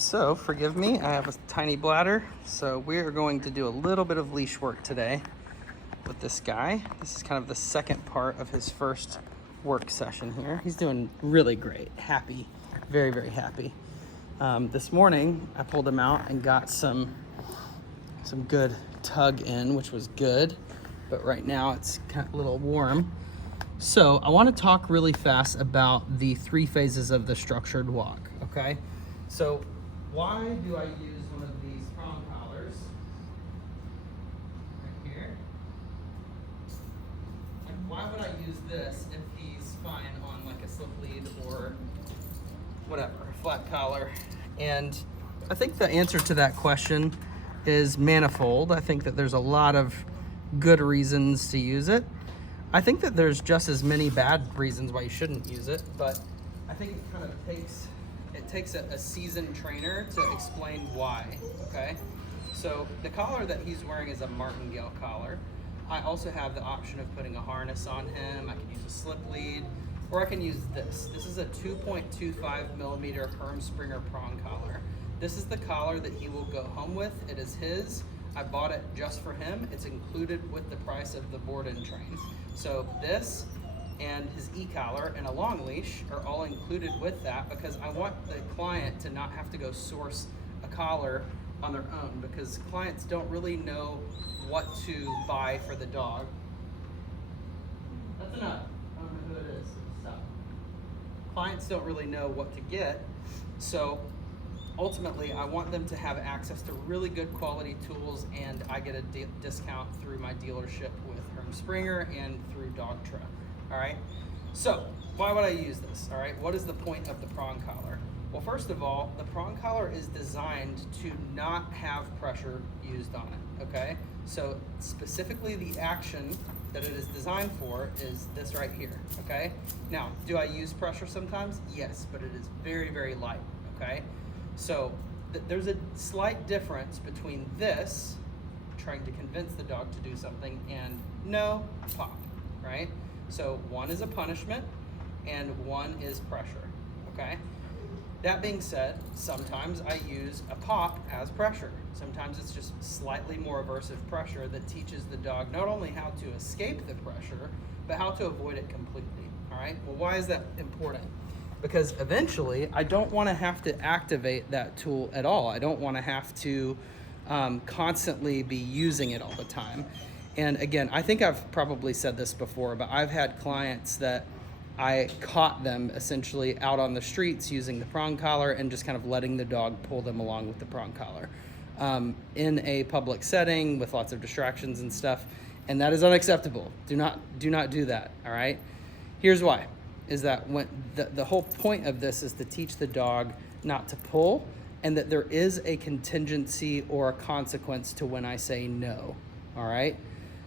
So forgive me, I have a tiny bladder, so we are going to do a little bit of leash work today with this guy. This is kind of the second part of his first work session here. He's doing really great, happy, very, very happy. This morning, I pulled him out and got some good tug in, which was good, but right now it's kind of a little warm. So I want to talk really fast about the 3 phases of the structured walk, okay? So why do I use one of these prong collars right here? Like, why would I use this if he's fine on like a slip lead or whatever, a flat collar? And I think the answer to that question is manifold. I think that there's a lot of good reasons to use it. I think that there's just as many bad reasons why you shouldn't use it, but I think it kind of takes a seasoned trainer to explain why, okay? So the collar that he's wearing is a martingale collar. I also have the option of putting a harness on him. I can use a slip lead, or I can use this. This is a 2.25 millimeter Herm Sprenger prong collar. This is the collar that he will go home with. It is his. I bought it just for him. It's included with the price of the board and train. So this and his e-collar and a long leash are all included with that, because I want the client to not have to go source a collar on their own, because clients don't really know what to buy for the dog. That's enough. I don't know who it is. Stop. Clients don't really know what to get, so ultimately I want them to have access to really good quality tools, and I get a discount through my dealership with Herm Sprenger and through Dogtra. All right, so why would I use this? All right, what is the point of the prong collar? Well, first of all, the prong collar is designed to not have pressure used on it, okay? So specifically the action that it is designed for is this right here, okay? Now, do I use pressure sometimes? Yes, but it is very, very light, okay? So there's a slight difference between this, trying to convince the dog to do something, and no, pop, right? So one is a punishment and one is pressure, okay? That being said, sometimes I use a pop as pressure. Sometimes it's just slightly more aversive pressure that teaches the dog not only how to escape the pressure, but how to avoid it completely, all right? Well, why is that important? Because eventually I don't want to have to activate that tool at all. I don't want to have to constantly be using it all the time. And again, I think I've probably said this before, but I've had clients that I caught them essentially out on the streets using the prong collar and just kind of letting the dog pull them along with the prong collar in a public setting with lots of distractions and stuff. And that is unacceptable. Do not do that, all right? Here's why. Is that when the whole point of this is to teach the dog not to pull, and that there is a contingency or a consequence to when I say no, all right?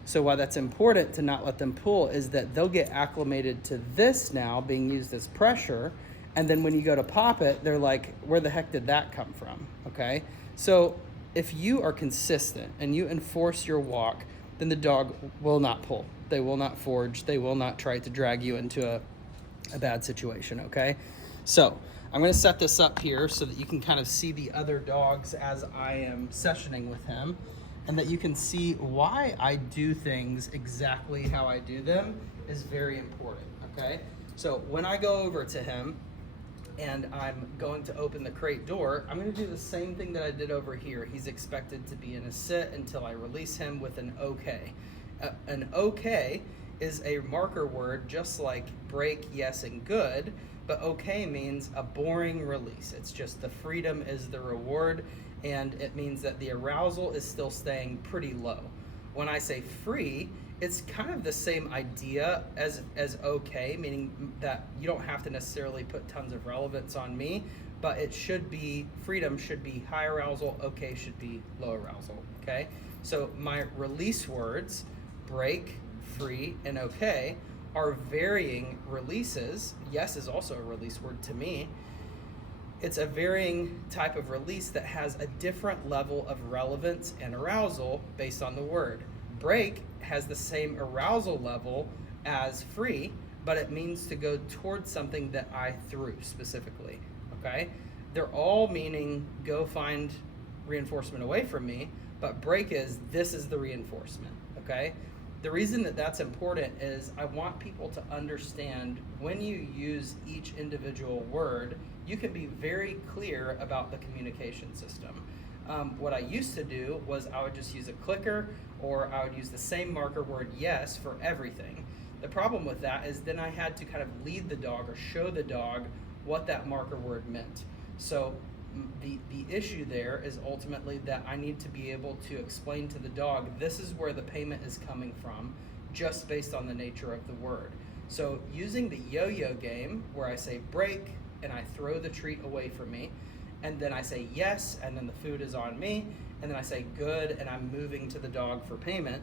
So why that's important to not let them pull is that they'll get acclimated to this now being used as pressure, and then when you go to pop it, they're like, where the heck did that come from, okay? So if you are consistent and you enforce your walk, then the dog will not pull. They will not forge. They will not try to drag you into a bad situation, okay? So I'm gonna set this up here so that you can kind of see the other dogs as I am sessioning with him, and that you can see why I do things exactly how I do them is very important, okay? So when I go over to him and I'm going to open the crate door, I'm gonna do the same thing that I did over here. He's expected to be in a sit until I release him with an okay. An okay is a marker word just like break, yes, and good, but okay means a boring release. It's just the freedom is the reward, and it means that the arousal is still staying pretty low. When I say free, it's kind of the same idea as okay, meaning that you don't have to necessarily put tons of relevance on me, but it should be, freedom should be high arousal, okay should be low arousal, okay? So my release words, break, free, and okay, are varying releases. Yes is also a release word to me. It's a varying type of release that has a different level of relevance and arousal based on the word. Break has the same arousal level as free, but it means to go towards something that I threw specifically, okay? they're all meaning go find reinforcement away from me, but break is this is the reinforcement, okay? The reason that that's important is I want people to understand when you use each individual word, you can be very clear about the communication system. What I used to do was I would just use a clicker, or I would use the same marker word yes for everything. The problem with that is then I had to kind of lead the dog or show the dog what that marker word meant. So the issue there is ultimately that I need to be able to explain to the dog this is where the payment is coming from, just based on the nature of the word. So using the yo-yo game where I say break and I throw the treat away from me, and then I say yes, and then the food is on me, and then I say good, and I'm moving to the dog for payment.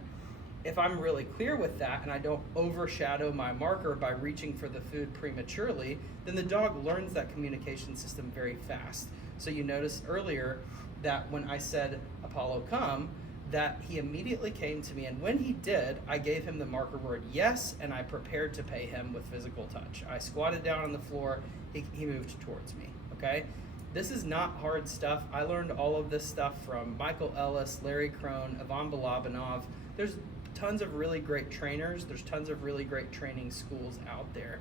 If I'm really clear with that and I don't overshadow my marker by reaching for the food prematurely, then the dog learns that communication system very fast. So you noticed earlier that when I said, Apollo, come, that he immediately came to me, and when he did, I gave him the marker word yes, and I prepared to pay him with physical touch. I squatted down on the floor, he moved towards me, okay? This is not hard stuff. I learned all of this stuff from Michael Ellis, Larry Crone, Ivan Balabanov. There's tons of really great trainers. There's tons of really great training schools out there.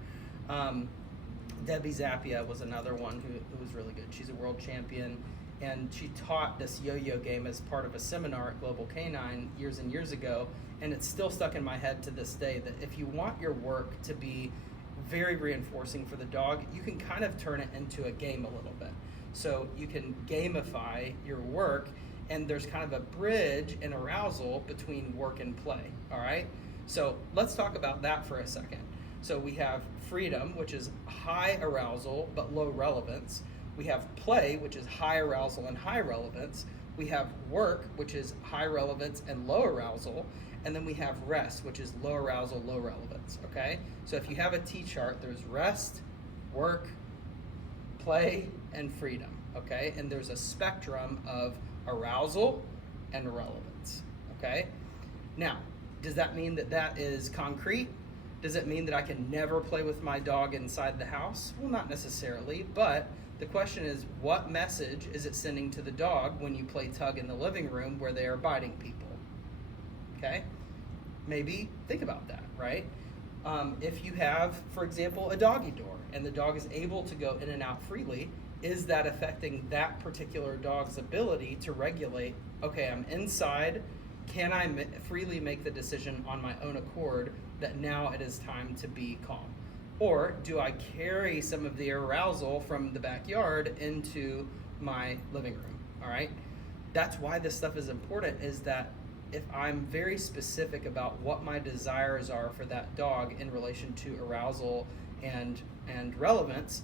Debbie Zappia was another one who was really good. She's a world champion, and she taught this yo-yo game as part of a seminar at Global Canine years and years ago, and it's still stuck in my head to this day that if you want your work to be very reinforcing for the dog, you can kind of turn it into a game a little bit. So you can gamify your work, and there's kind of a bridge in arousal between work and play, all right? So let's talk about that for a second. So we have freedom, which is high arousal but low relevance. We have play, which is high arousal and high relevance. We have work, which is high relevance and low arousal. And then we have rest, which is low arousal, low relevance, okay? So if you have a T-chart, there's rest, work, play, and freedom, okay? And there's a spectrum of arousal and relevance, okay? Now, does that mean that that is concrete? Does it mean that I can never play with my dog inside the house? Well, not necessarily, but the question is, what message is it sending to the dog when you play tug in the living room where they are biting people? Okay? Maybe think about that, right? If you have, for example, a doggy door and the dog is able to go in and out freely, is that affecting that particular dog's ability to regulate, okay, I'm inside, can I freely make the decision on my own accord that now it is time to be calm? Or do I carry some of the arousal from the backyard into my living room, all right? That's why this stuff is important, is that if I'm very specific about what my desires are for that dog in relation to arousal and relevance,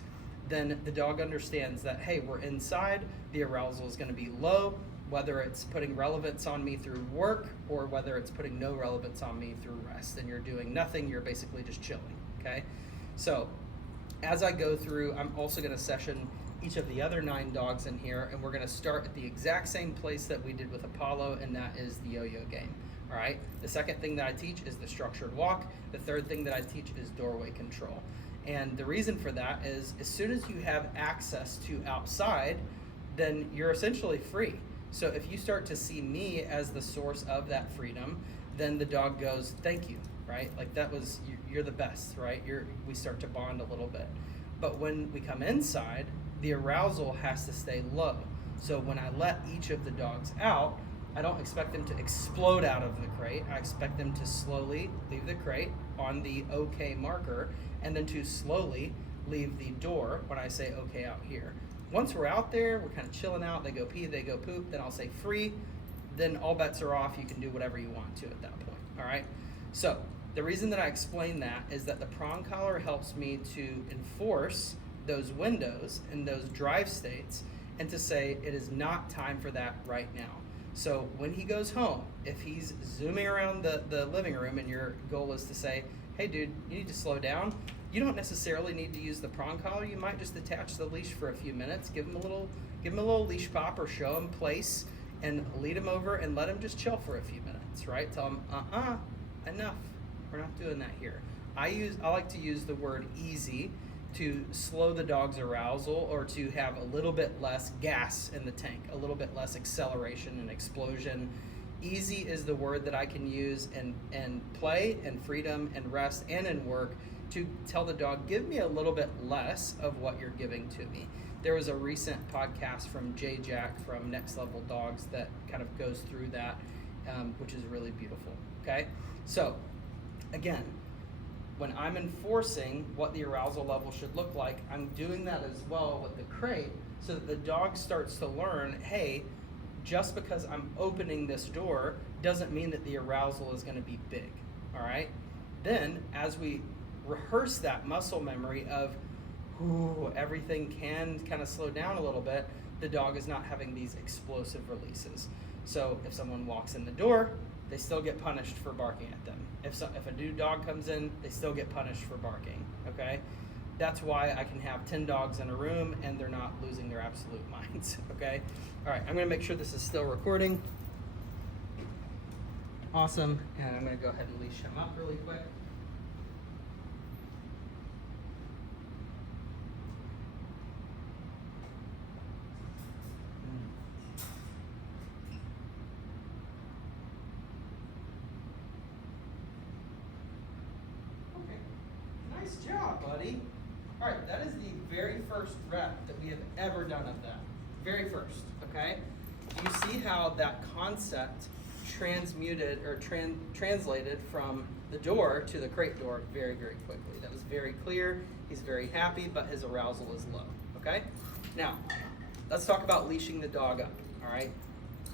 then the dog understands that, hey, we're inside, the arousal is going to be low, whether it's putting relevance on me through work or whether it's putting no relevance on me through rest, and you're doing nothing, you're basically just chilling, okay? So as I go through, I'm also going to session each of the other 9 dogs in here, and we're going to start at the exact same place that we did with Apollo, and that is the yo-yo game, all right? The second thing that I teach is the structured walk. The third thing that I teach is doorway control. And the reason for that is as soon as you have access to outside, then you're essentially free. So if you start to see me as the source of that freedom, then the dog goes, thank you, right? Like that was, you're the best, right? We start to bond a little bit. But when we come inside, the arousal has to stay low. So when I let each of the dogs out, I don't expect them to explode out of the crate. I expect them to slowly leave the crate on the okay marker, and then to slowly leave the door when I say okay out here. Once we're out there, we're kind of chilling out, they go pee, they go poop, then I'll say free, then all bets are off, you can do whatever you want to at that point, all right? So the reason that I explain that is that the prong collar helps me to enforce those windows and those drive states and to say it is not time for that right now. So when he goes home, if he's zooming around the living room and your goal is to say, hey dude, you need to slow down, you don't necessarily need to use the prong collar. You might just attach the leash for a few minutes, give him a little leash pop or show him place and lead him over and let him just chill for a few minutes, right? Tell him, enough. We're not doing that here. I like to use the word easy to slow the dog's arousal or to have a little bit less gas in the tank, a little bit less acceleration and explosion. Easy is the word that I can use in play and freedom and rest and in work to tell the dog, give me a little bit less of what you're giving to me. There was a recent podcast from Jay Jack from Next Level Dogs that kind of goes through that, which is really beautiful, okay? So, again, when I'm enforcing what the arousal level should look like, I'm doing that as well with the crate so that the dog starts to learn, hey, just because I'm opening this door doesn't mean that the arousal is going to be big, all right? Then, as we rehearse that muscle memory of, ooh, everything can kind of slow down a little bit, the dog is not having these explosive releases. So if someone walks in the door, they still get punished for barking at them. If a new dog comes in, they still get punished for barking, okay? That's why I can have 10 dogs in a room and they're not losing their absolute minds, okay? All right, I'm gonna make sure this is still recording. Awesome, and I'm gonna go ahead and leash him up really quick. Nice job, buddy. All right, that is the very first rep that we have ever done of that. Very first, okay? You see how that concept transmuted or translated from the door to the crate door very, very quickly. That was very clear. He's very happy, but his arousal is low, okay? Now, let's talk about leashing the dog up, all right?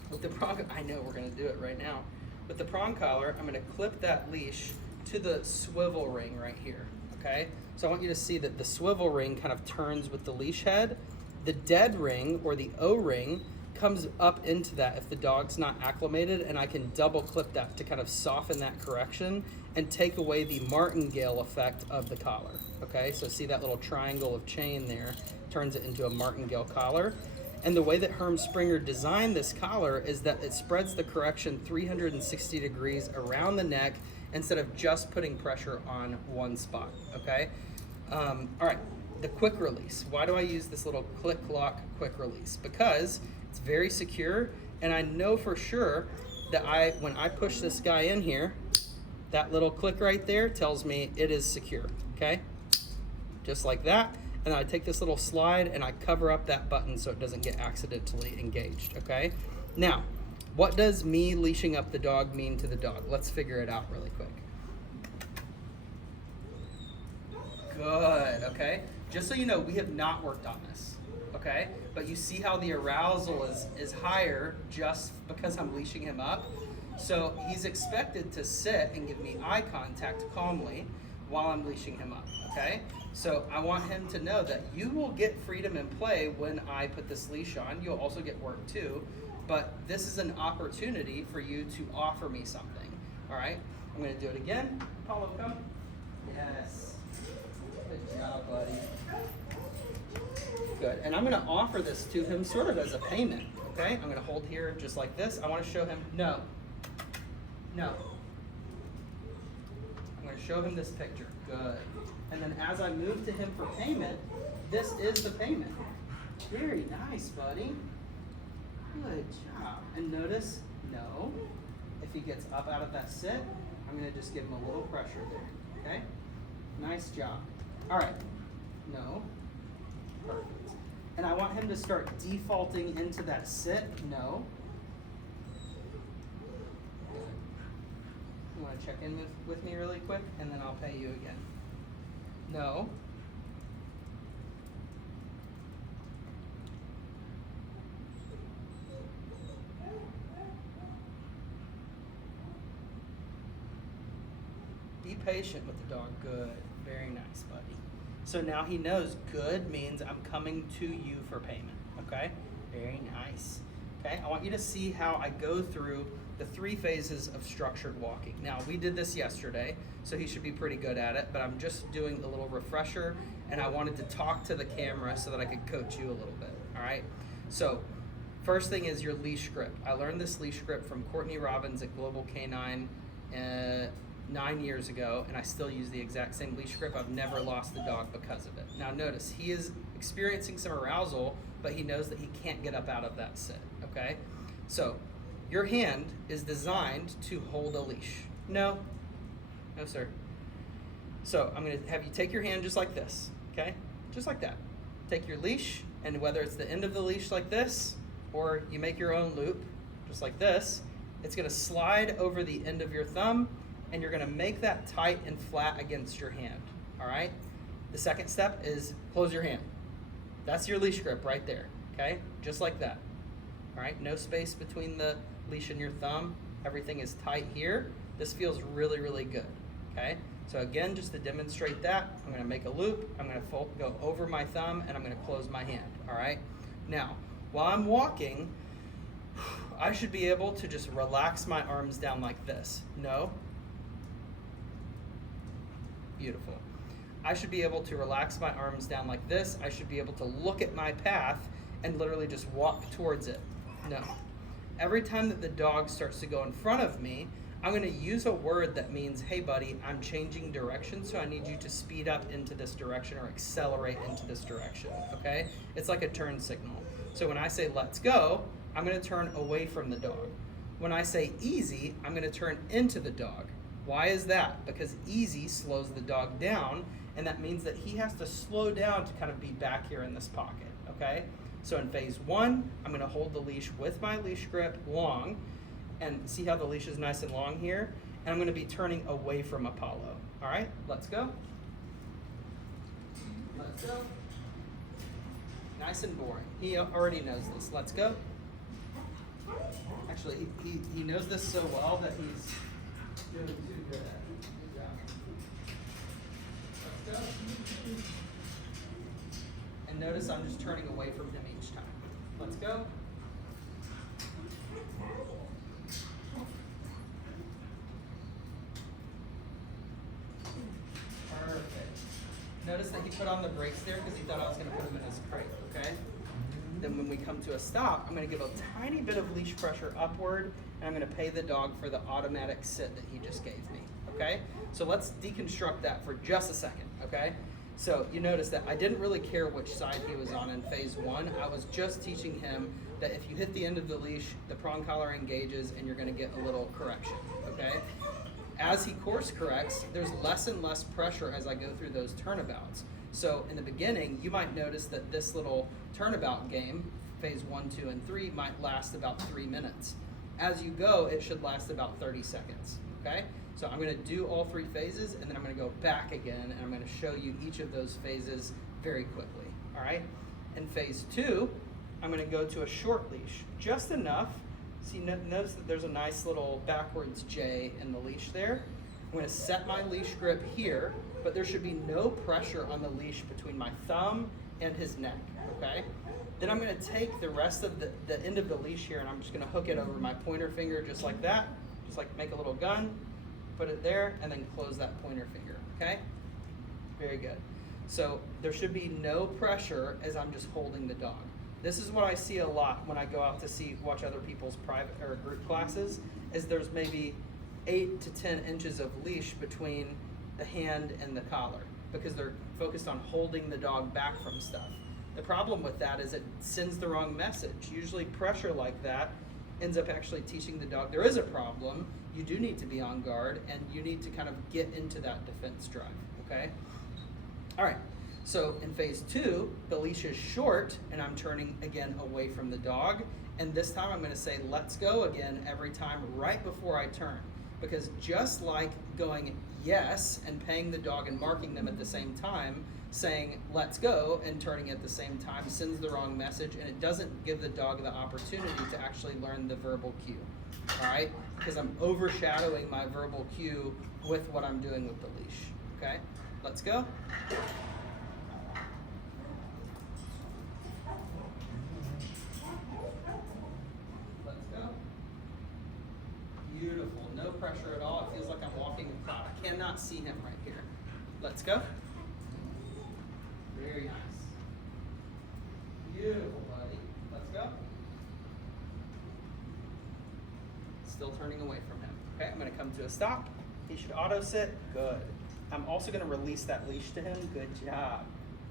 With the prong, I know we're gonna do it right now. With the prong collar, I'm gonna clip that leash to the swivel ring right here. Okay, so I want you to see that the swivel ring kind of turns with the leash head. The dead ring or the O-ring comes up into that if the dog's not acclimated, and I can double clip that to kind of soften that correction and take away the martingale effect of the collar. Okay, so see that little triangle of chain there turns it into a martingale collar. And the way that Herm Springer designed this collar is that it spreads the correction 360 degrees around the neck instead of just putting pressure on one spot, okay? All right, the quick release. Why do I use this little click lock quick release? Because it's very secure, and I know for sure that when I push this guy in here, that little click right there tells me it is secure, okay? Just like that. And I take this little slide and I cover up that button so it doesn't get accidentally engaged, okay? Now, what does me leashing up the dog mean to the dog? Let's figure it out really quick. Good, okay? Just so you know, we have not worked on this, okay? But you see how the arousal is higher just because I'm leashing him up? So he's expected to sit and give me eye contact calmly while I'm leashing him up, okay? So I want him to know that you will get freedom and play when I put this leash on. You'll also get work too. But this is an opportunity for you to offer me something, all right? I'm gonna do it again. Apollo, come. Yes. Good job, buddy. Good, and I'm gonna offer this to him sort of as a payment, okay? I'm gonna hold here just like this. I wanna show him, no. I'm gonna show him this picture, good. And then as I move to him for payment, this is the payment. Very nice, buddy. Good job. And notice, no. If he gets up out of that sit, I'm gonna just give him a little pressure there, okay? Nice job. All right, no. Perfect. And I want him to start defaulting into that sit, no. You wanna check in with me really quick, and then I'll pay you again. No. Be patient with the dog. Good. Very nice, buddy. So now he knows good means I'm coming to you for payment. Okay? Very nice. Okay? I want you to see how I go through the 3 phases of structured walking. Now, we did this yesterday, so he should be pretty good at it, but I'm just doing a little refresher, and I wanted to talk to the camera so that I could coach you a little bit. All right? So, first thing is your leash grip. I learned this leash grip from Courtney Robbins at Global Canine 9 years ago, and I still use the exact same leash grip. I've never lost the dog because of it. Now notice, he is experiencing some arousal, but he knows that he can't get up out of that sit, okay? So your hand is designed to hold a leash. No, sir. So I'm gonna have you take your hand just like this, okay? Just like that. Take your leash, and whether it's the end of the leash like this, or you make your own loop, just like this, it's gonna slide over the end of your thumb, and you're gonna make that tight and flat against your hand, all right? The second step is close your hand. That's your leash grip right there, okay? Just like that, all right? No space between the leash and your thumb. Everything is tight here. This feels really, really good, okay? So again, just to demonstrate that, I'm gonna make a loop, I'm gonna go over my thumb, and I'm gonna close my hand, all right? Now, while I'm walking, I should be able to just relax my arms down like this. No? Beautiful. I should be able to relax my arms down like this. I should be able to look at my path and literally just walk towards it. No. Every time that the dog starts to go in front of me, I'm gonna use a word that means, hey buddy, I'm changing direction, so I need you to speed up into this direction or accelerate into this direction, okay? It's like a turn signal. So when I say let's go, I'm gonna turn away from the dog. When I say easy, I'm gonna turn into the dog. Why is that? Because easy slows the dog down, and that means that he has to slow down to kind of be back here in this pocket, okay? So in phase one, I'm gonna hold the leash with my leash grip long, and see how the leash is nice and long here? And I'm gonna be turning away from Apollo. All right, let's go. Let's go. Nice and boring. He already knows this. Let's go. Actually, he knows this so well that he's doing too good at it. Good job. Let's go. And notice I'm just turning away from him each time. Let's go. Perfect. Notice that he put on the brakes there because he thought I was going to put him in his crate, okay? Then when we come to a stop, I'm going to give a tiny bit of leash pressure upward, and I'm going to pay the dog for the automatic sit that he just gave me, okay? So let's deconstruct that for just a second, okay? So you notice that I didn't really care which side he was on in phase one. I was just teaching him that if you hit the end of the leash, the prong collar engages and you're going to get a little correction, okay? As he course corrects, there's less and less pressure as I go through those turnabouts. So in the beginning, you might notice that this little turnabout game, phase 1, 2, and 3, might last about 3 minutes. As you go, it should last about 30 seconds, okay? So I'm gonna do all 3 phases, and then I'm gonna go back again, and I'm gonna show you each of those phases very quickly, all right? In phase 2, I'm gonna go to a short leash, just enough. See, notice that there's a nice little backwards J in the leash there. I'm gonna set my leash grip here, but there should be no pressure on the leash between my thumb and his neck, okay? Then I'm gonna take the rest of the end of the leash here, and I'm just gonna hook it over my pointer finger just like that, just like make a little gun, put it there, and then close that pointer finger, okay? Very good. So there should be no pressure as I'm just holding the dog. This is what I see a lot when I go out to watch other people's private or group classes, is there's maybe 8 to 10 inches of leash between the hand and the collar because they're focused on holding the dog back from stuff. The problem with that is it sends the wrong message. Usually pressure like that ends up actually teaching the dog there is a problem, you do need to be on guard, and you need to kind of get into that defense drive, okay? All right. So in phase 2, the leash is short, and I'm turning again away from the dog. And this time I'm going to say let's go again every time right before I turn. Because just like going yes and paying the dog and marking them at the same time, saying let's go and turning at the same time sends the wrong message, and it doesn't give the dog the opportunity to actually learn the verbal cue. All right? Because I'm overshadowing my verbal cue with what I'm doing with the leash. Okay? Let's go. Beautiful, no pressure at all. It feels like I'm walking a cloud. I cannot see him right here. Let's go. Very nice. Beautiful, buddy. Let's go. Still turning away from him. Okay, I'm gonna come to a stop. He should auto sit, good. I'm also gonna release that leash to him, good job.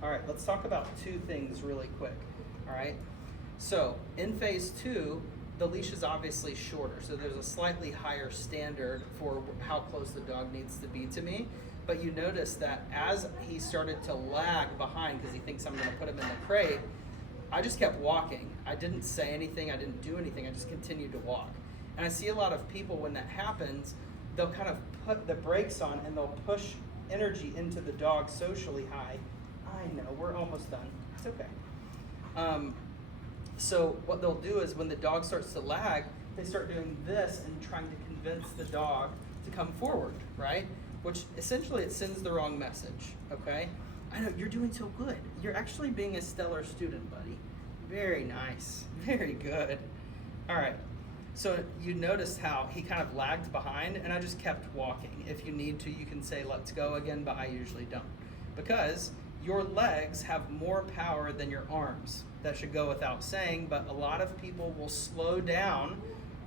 All right, let's talk about two things really quick, all right? So in phase 2, the leash is obviously shorter, so there's a slightly higher standard for how close the dog needs to be to me. But you notice that as he started to lag behind because he thinks I'm gonna put him in the crate, I just kept walking. I didn't say anything, I didn't do anything, I just continued to walk. And I see a lot of people when that happens, they'll kind of put the brakes on and they'll push energy into the dog socially high. I know, we're almost done, it's okay. So what they'll do is when the dog starts to lag, they start doing this and trying to convince the dog to come forward, right? Which essentially it sends the wrong message, okay? I know, you're doing so good. You're actually being a stellar student, buddy. Very nice, very good. All right, so you noticed how he kind of lagged behind and I just kept walking. If you need to, you can say let's go again, but I usually don't. Because your legs have more power than your arms. That should go without saying, but a lot of people will slow down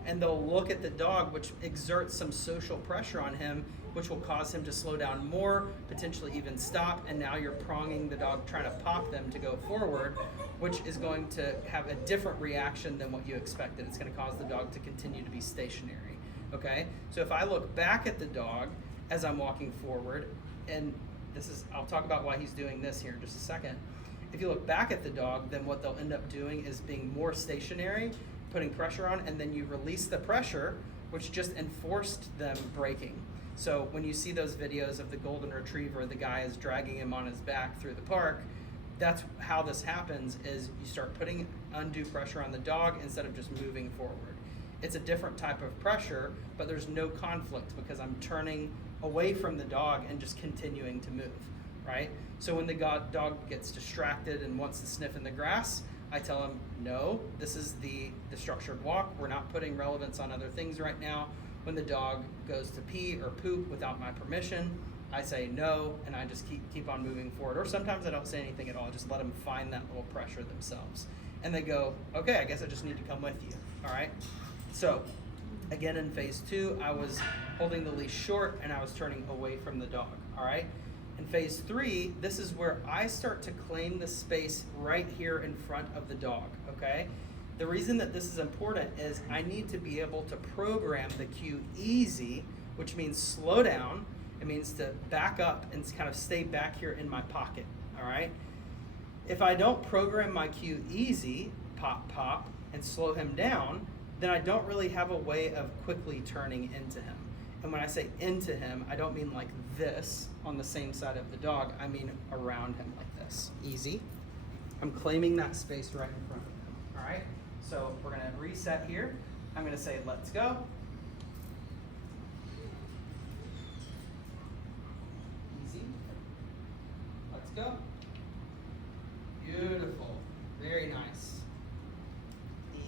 and they'll look at the dog, which exerts some social pressure on him, which will cause him to slow down more, potentially even stop, and now you're pronging the dog, trying to pop them to go forward, which is going to have a different reaction than what you expected. It's going to cause the dog to continue to be stationary, okay? So if I look back at the dog as I'm walking forward, and this is, I'll talk about why he's doing this here in just a second. If you look back at the dog, then what they'll end up doing is being more stationary, putting pressure on, and then you release the pressure, which just enforced them breaking. So when you see those videos of the golden retriever, the guy is dragging him on his back through the park, that's how this happens, is you start putting undue pressure on the dog instead of just moving forward. It's a different type of pressure, but there's no conflict because I'm turning away from the dog and just continuing to move, right? So when the dog gets distracted and wants to sniff in the grass, I tell him, no, this is the structured walk. We're not putting relevance on other things right now. When the dog goes to pee or poop without my permission, I say no, and I just keep on moving forward. Or sometimes I don't say anything at all, I just let them find that little pressure themselves. And they go, okay, I guess I just need to come with you, all right? So, again in phase 2, I was holding the leash short and I was turning away from the dog, all right? In phase 3, this is where I start to claim the space right here in front of the dog, okay? The reason that this is important is I need to be able to program the cue easy, which means slow down. It means to back up and kind of stay back here in my pocket, all right? If I don't program my cue easy, pop, pop, and slow him down, then I don't really have a way of quickly turning into him. And when I say into him, I don't mean like this on the same side of the dog, I mean around him like this. Easy. I'm claiming that space right in front of him, all right? So we're gonna reset here. I'm gonna say, let's go. Easy. Let's go. Beautiful. Very nice.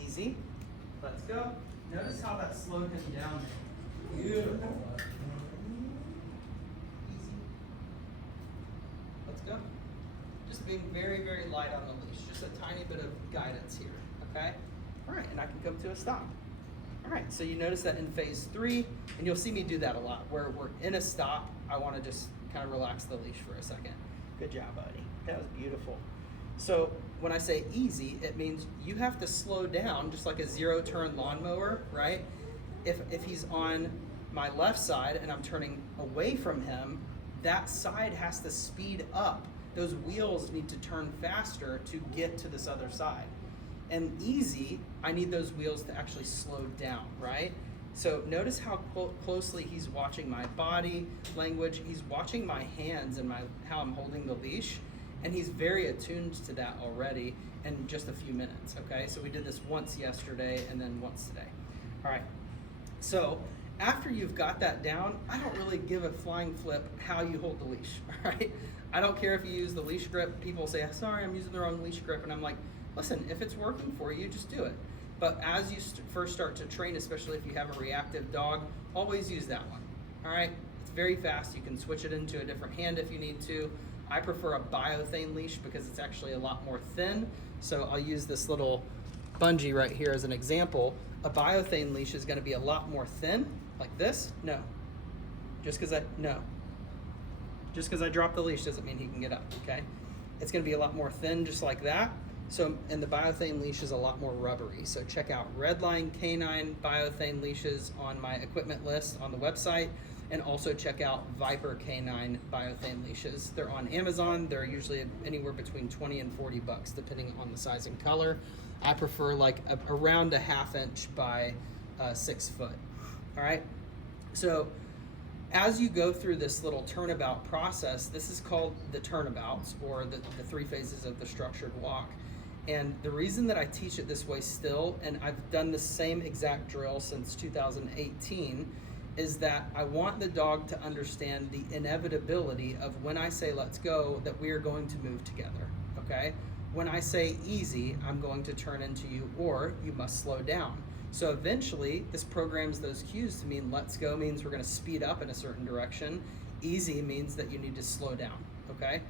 Easy. Let's go. Notice how that slowed him down there. Beautiful. Easy. Let's go. Just being very, very light on the leash. Just a tiny bit of guidance here, okay? All right, and I can come to a stop. All right, so you notice that in phase 3, and you'll see me do that a lot, where we're in a stop, I wanna just kind of relax the leash for a second. Good job, buddy. That was beautiful. So when I say easy, it means you have to slow down, just like a 0-turn lawnmower, right? If he's on my left side and I'm turning away from him, that side has to speed up. Those wheels need to turn faster to get to this other side. And easy, I need those wheels to actually slow down, right? So notice how closely he's watching my body language. He's watching my hands and how I'm holding the leash. And he's very attuned to that already in just a few minutes, okay? So we did this once yesterday and then once today. All right, so after you've got that down, I don't really give a flying flip how you hold the leash, all right? I don't care if you use the leash grip. People say, sorry, I'm using the wrong leash grip. And I'm like, listen, if it's working for you, just do it. But as you first start to train, especially if you have a reactive dog, always use that one, all right? It's very fast. You can switch it into a different hand if you need to. I prefer a biothane leash because it's actually a lot more thin. So I'll use this little bungee right here as an example. A biothane leash is gonna be a lot more thin, like this. No, Just because I drop the leash doesn't mean he can get up, okay? It's gonna be a lot more thin, just like that. So, and the Biothane leash is a lot more rubbery. So check out Redline Canine Biothane leashes on my equipment list on the website, and also check out Viper Canine Biothane leashes. They're on Amazon. They're usually anywhere between 20 and 40 bucks, depending on the size and color. I prefer like around a 1/2 inch by 6 foot. All right. So as you go through this little turnabout process, this is called the turnabouts, or the 3 phases of the structured walk. And the reason that I teach it this way still, and I've done the same exact drill since 2018, is that I want the dog to understand the inevitability of when I say let's go, that we are going to move together, okay? When I say easy, I'm going to turn into you, or you must slow down. So eventually, this programs those cues to mean let's go means we're gonna speed up in a certain direction. Easy means that you need to slow down, okay?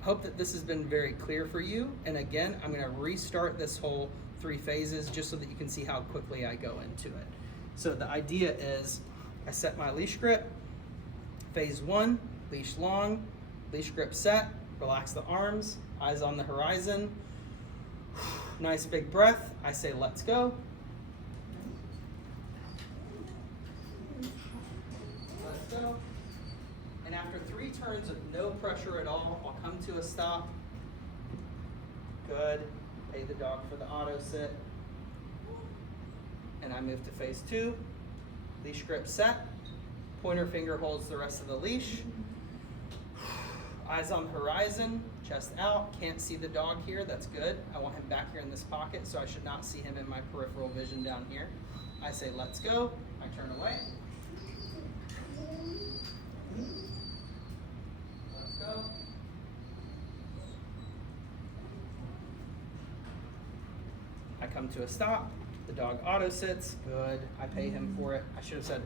Hope that this has been very clear for you. And again, I'm gonna restart this whole 3 phases just so that you can see how quickly I go into it. So the idea is, I set my leash grip, phase 1, leash long, leash grip set, relax the arms, eyes on the horizon, nice big breath, I say let's go. Let's go. And after 3 turns of no pressure at all, I'll come to a stop. Good. Pay the dog for the auto sit. And I move to phase 2. Leash grip set. Pointer finger holds the rest of the leash. Eyes on the horizon, chest out. Can't see the dog here, that's good. I want him back here in this pocket, so I should not see him in my peripheral vision down here. I say let's go. I turn away. Let's go. I come to a stop. The dog auto sits. Good. I pay him for it. I should have said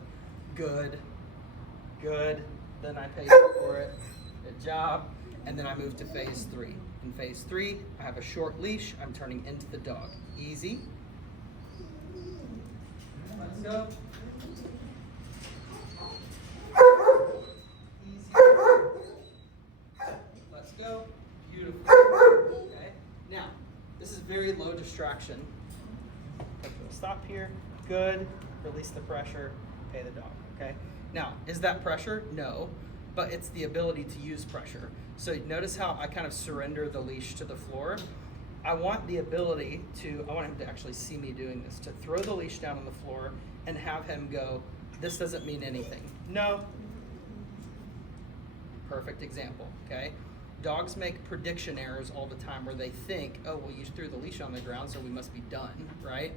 good. Good. Then I pay him for it. Good job. And then I move to phase 3. In phase 3, I have a short leash. I'm turning into the dog. Easy. Let's go. Easy. Let's go. Beautiful. Okay. Now, this is very low distraction. Come to a stop here. Good. Release the pressure. Pay the dog. Okay. Now, is that pressure? No. But it's the ability to use pressure. So notice how I kind of surrender the leash to the floor. I want the ability to, I want him to actually see me doing this, to throw the leash down on the floor and have him go, this doesn't mean anything. No. Perfect example, okay? Dogs make prediction errors all the time where they think, oh, well, you threw the leash on the ground, so we must be done, right?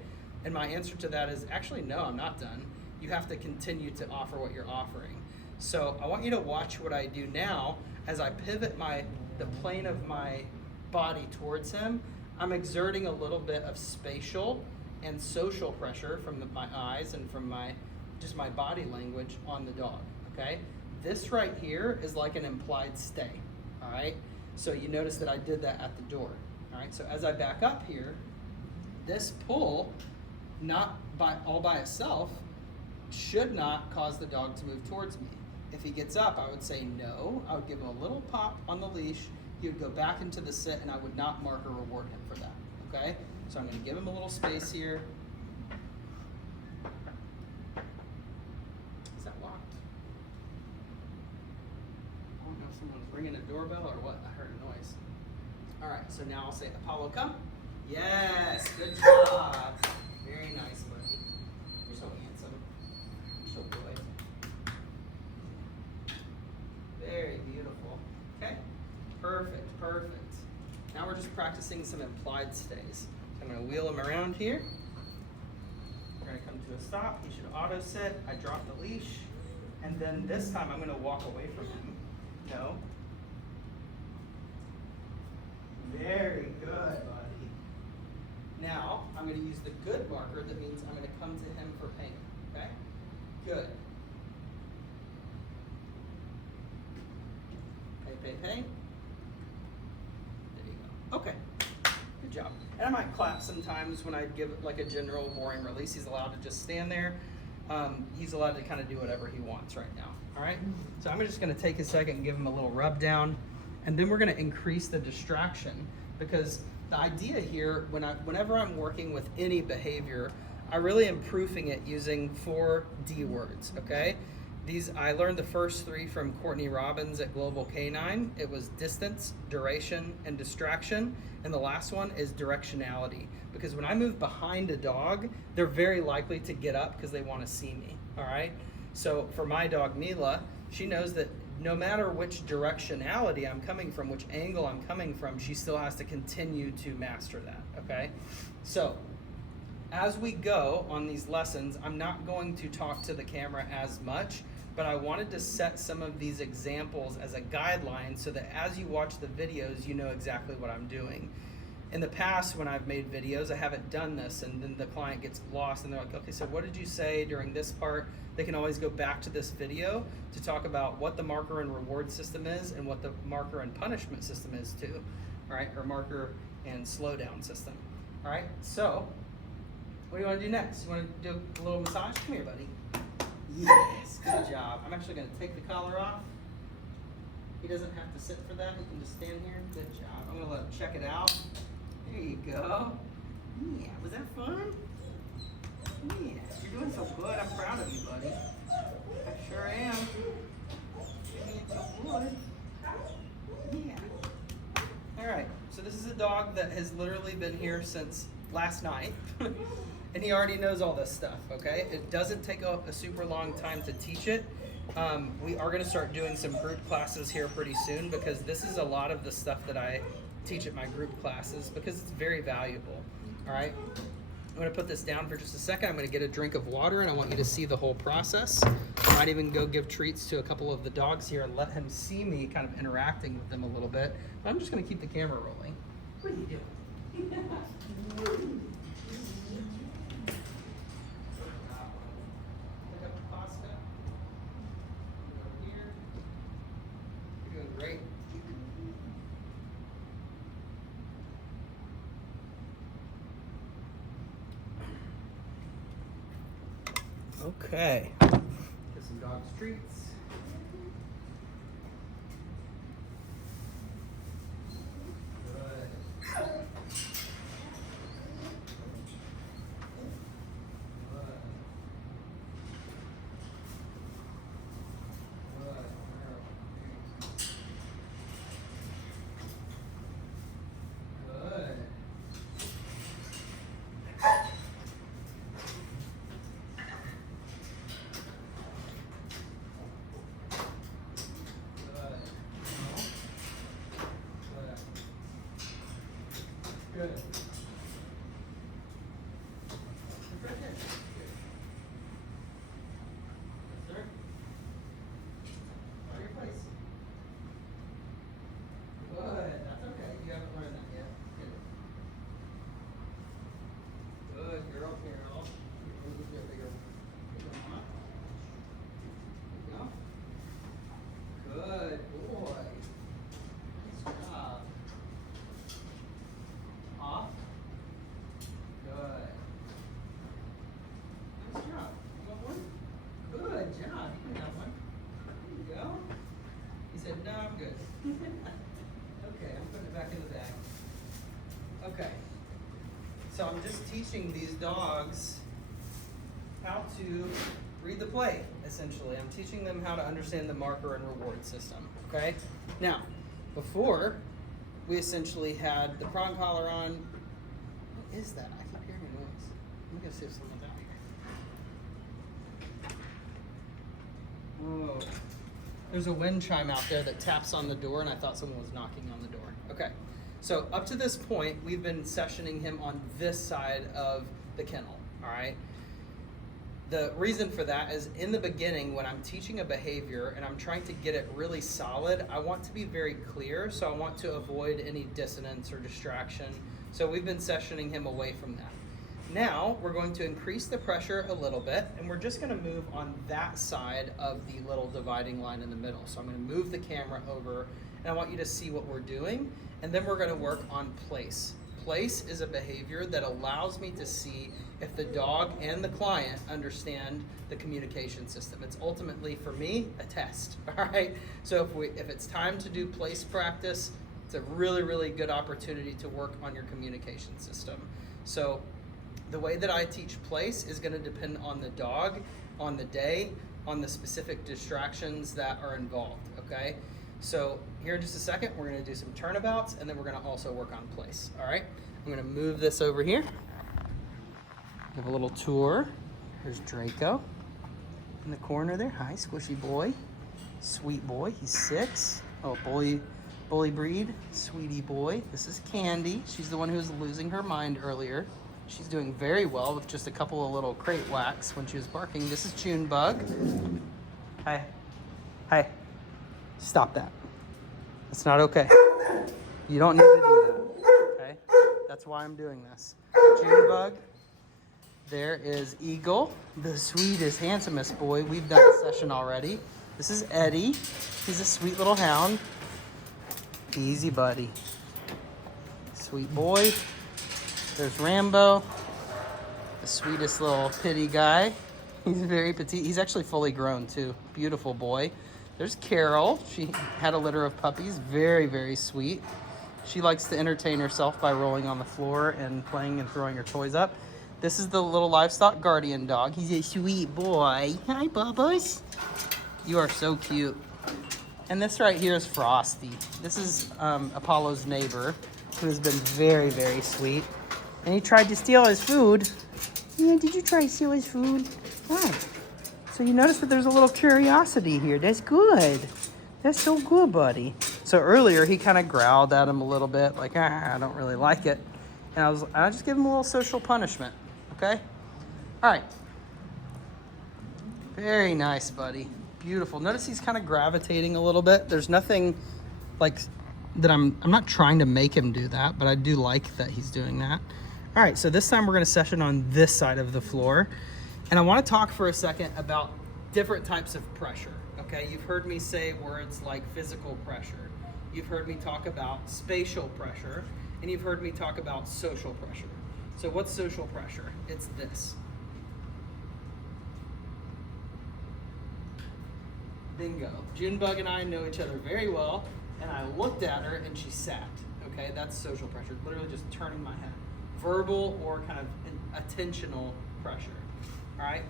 And my answer to that is, actually, no, I'm not done. You have to continue to offer what you're offering. So I want you to watch what I do now as I pivot the plane of my body towards him. I'm exerting a little bit of spatial and social pressure from my eyes and from my body language on the dog, okay? This right here is like an implied stay, all right? So you notice that I did that at the door, all right? So as I back up here, this pull, not all by itself, should not cause the dog to move towards me. If he gets up, I would say no. I would give him a little pop on the leash. He would go back into the sit, and I would not mark or reward him for that, okay? So I'm gonna give him a little space here. Is that locked? I don't know if someone's ringing a doorbell or what. I heard a noise. All right, so now I'll say, Apollo, come. Yes, good job. Very nice, buddy. You're so handsome. You're so good. Very beautiful. Okay, perfect, perfect. Now we're just practicing some implied stays. I'm gonna wheel him around here. We're gonna come to a stop. He should auto sit. I drop the leash. And then this time I'm gonna walk away from him. No. Very good, buddy. Now I'm gonna use the good marker. That means I'm gonna come to him for pain, okay? Good. Pay. There you go. Okay. Good job. And I might clap sometimes when I give like a general boring release. He's allowed to just stand there. he's allowed to kind of do whatever he wants right now. All right. So I'm just going to take a second and give him a little rub down, and then we're going to increase the distraction, because the idea here, whenever I'm working with any behavior, I really am proofing it using 4 D words. Okay. I learned the first 3 from Courtney Robbins at Global Canine. It was distance, duration, and distraction. And the last one is directionality. Because when I move behind a dog, they're very likely to get up because they want to see me. All right? So for my dog Mila, she knows that no matter which directionality I'm coming from, which angle I'm coming from, she still has to continue to master that. Okay? So as we go on these lessons, I'm not going to talk to the camera as much, but I wanted to set some of these examples as a guideline so that as you watch the videos, you know exactly what I'm doing. In the past, when I've made videos, I haven't done this, and then the client gets lost and they're like, okay, so what did you say during this part? They can always go back to this video to talk about what the marker and reward system is and what the marker and punishment system is too, all right? Or marker and slowdown system, all right? So, what do you want to do next? You want to do a little massage? Come here, buddy. Yes, good job. I'm actually going to take the collar off. He doesn't have to sit for that. He can just stand here. Good job. I'm going to let him check it out. There you go. Yeah, was that fun? Yeah, you're doing so good. I'm proud of you, buddy. I sure am. You're doing so good. Yeah. All right, so this is a dog that has literally been here since last night. And he already knows all this stuff, okay? It doesn't take a super long time to teach it. We are gonna start doing some group classes here pretty soon, because this is a lot of the stuff that I teach at my group classes, because it's very valuable, all right? I'm gonna put this down for just a second. I'm gonna get a drink of water, and I want you to see the whole process. I might even go give treats to a couple of the dogs here and let him see me kind of interacting with them a little bit. But I'm just gonna keep the camera rolling. What are you doing? Great. Okay. Get some dog's treats. Good. Right there. Good. Yes, sir. Find your place. Good. That's okay. You haven't learned that yet. Good. Good girl, Carol. You're moving to a bigger one. There you go. Good boy. Nice job. Off. Good. Nice job. You want one? Good job. You can have one. There you go. He said, no, I'm good. Okay, I'm putting it back in the bag. Okay. So I'm just teaching these dogs how to read the play, essentially. I'm teaching them how to understand the marker and reward system, okay? Now, before, we essentially had the prong collar on. What is that? I keep hearing a noise. I'm gonna see if someone's out here. Oh. There's a wind chime out there that taps on the door, and I thought someone was knocking on the door. Okay. So up to this point, we've been sessioning him on this side of the kennel, all right? The reason for that is in the beginning, when I'm teaching a behavior and I'm trying to get it really solid, I want to be very clear, so I want to avoid any dissonance or distraction. So we've been sessioning him away from that. Now, we're going to increase the pressure a little bit, and we're just gonna move on that side of the little dividing line in the middle. So I'm gonna move the camera over, and I want you to see what we're doing, and then we're gonna work on place. place is a behavior that allows me to see if the dog and the client understand the communication system. It's ultimately, for me, a test, all right? So if it's time to do place practice, it's a really, really good opportunity to work on your communication system. So the way that I teach place is going to depend on the dog, on the day, on the specific distractions that are involved, okay? So here in just a second, we're going to do some turnabouts, and then we're going to also work on place, all right? I'm going to move this over here. Give a little tour. There's Draco in the corner there. Hi, squishy boy. Sweet boy, he's 6. Oh, bully breed, sweetie boy. This is Candy. She's the one who was losing her mind earlier. She's doing very well with just a couple of little crate whacks when she was barking. This is Junebug. Hi. Hi. Stop that. It's not okay. You don't need to do that, okay? That's why I'm doing this. Junebug. There is Eagle, the sweetest, handsomest boy. We've done a session already. This is Eddie. He's a sweet little hound. Easy, buddy. Sweet boy. There's Rambo, the sweetest little pitty guy. He's very petite. He's actually fully grown too. Beautiful boy. There's Carol. She had a litter of puppies. Very, very sweet. She likes to entertain herself by rolling on the floor and playing and throwing her toys up. This is the little livestock guardian dog. He's a sweet boy. Hi, Bubbles. You are so cute. And this right here is Frosty. This is Apollo's neighbor, who has been very, very sweet. And he tried to steal his food. Yeah, did you try to steal his food? Why? So you notice that there's a little curiosity here. That's good. That's so good, buddy. So earlier he kind of growled at him a little bit, like, I don't really like it. And I just give him a little social punishment, okay? All right. Very nice, buddy. Beautiful. Notice he's kind of gravitating a little bit. There's nothing like that. I'm not trying to make him do that, but I do like that he's doing that. All right, so this time we're going to session on this side of the floor. And I want to talk for a second about different types of pressure, okay? You've heard me say words like physical pressure. You've heard me talk about spatial pressure. And you've heard me talk about social pressure. So what's social pressure? It's this. Bingo. Junebug and I know each other very well, and I looked at her and she sat. Okay, that's social pressure. Literally just turning my head. Verbal or kind of attentional pressure. All right?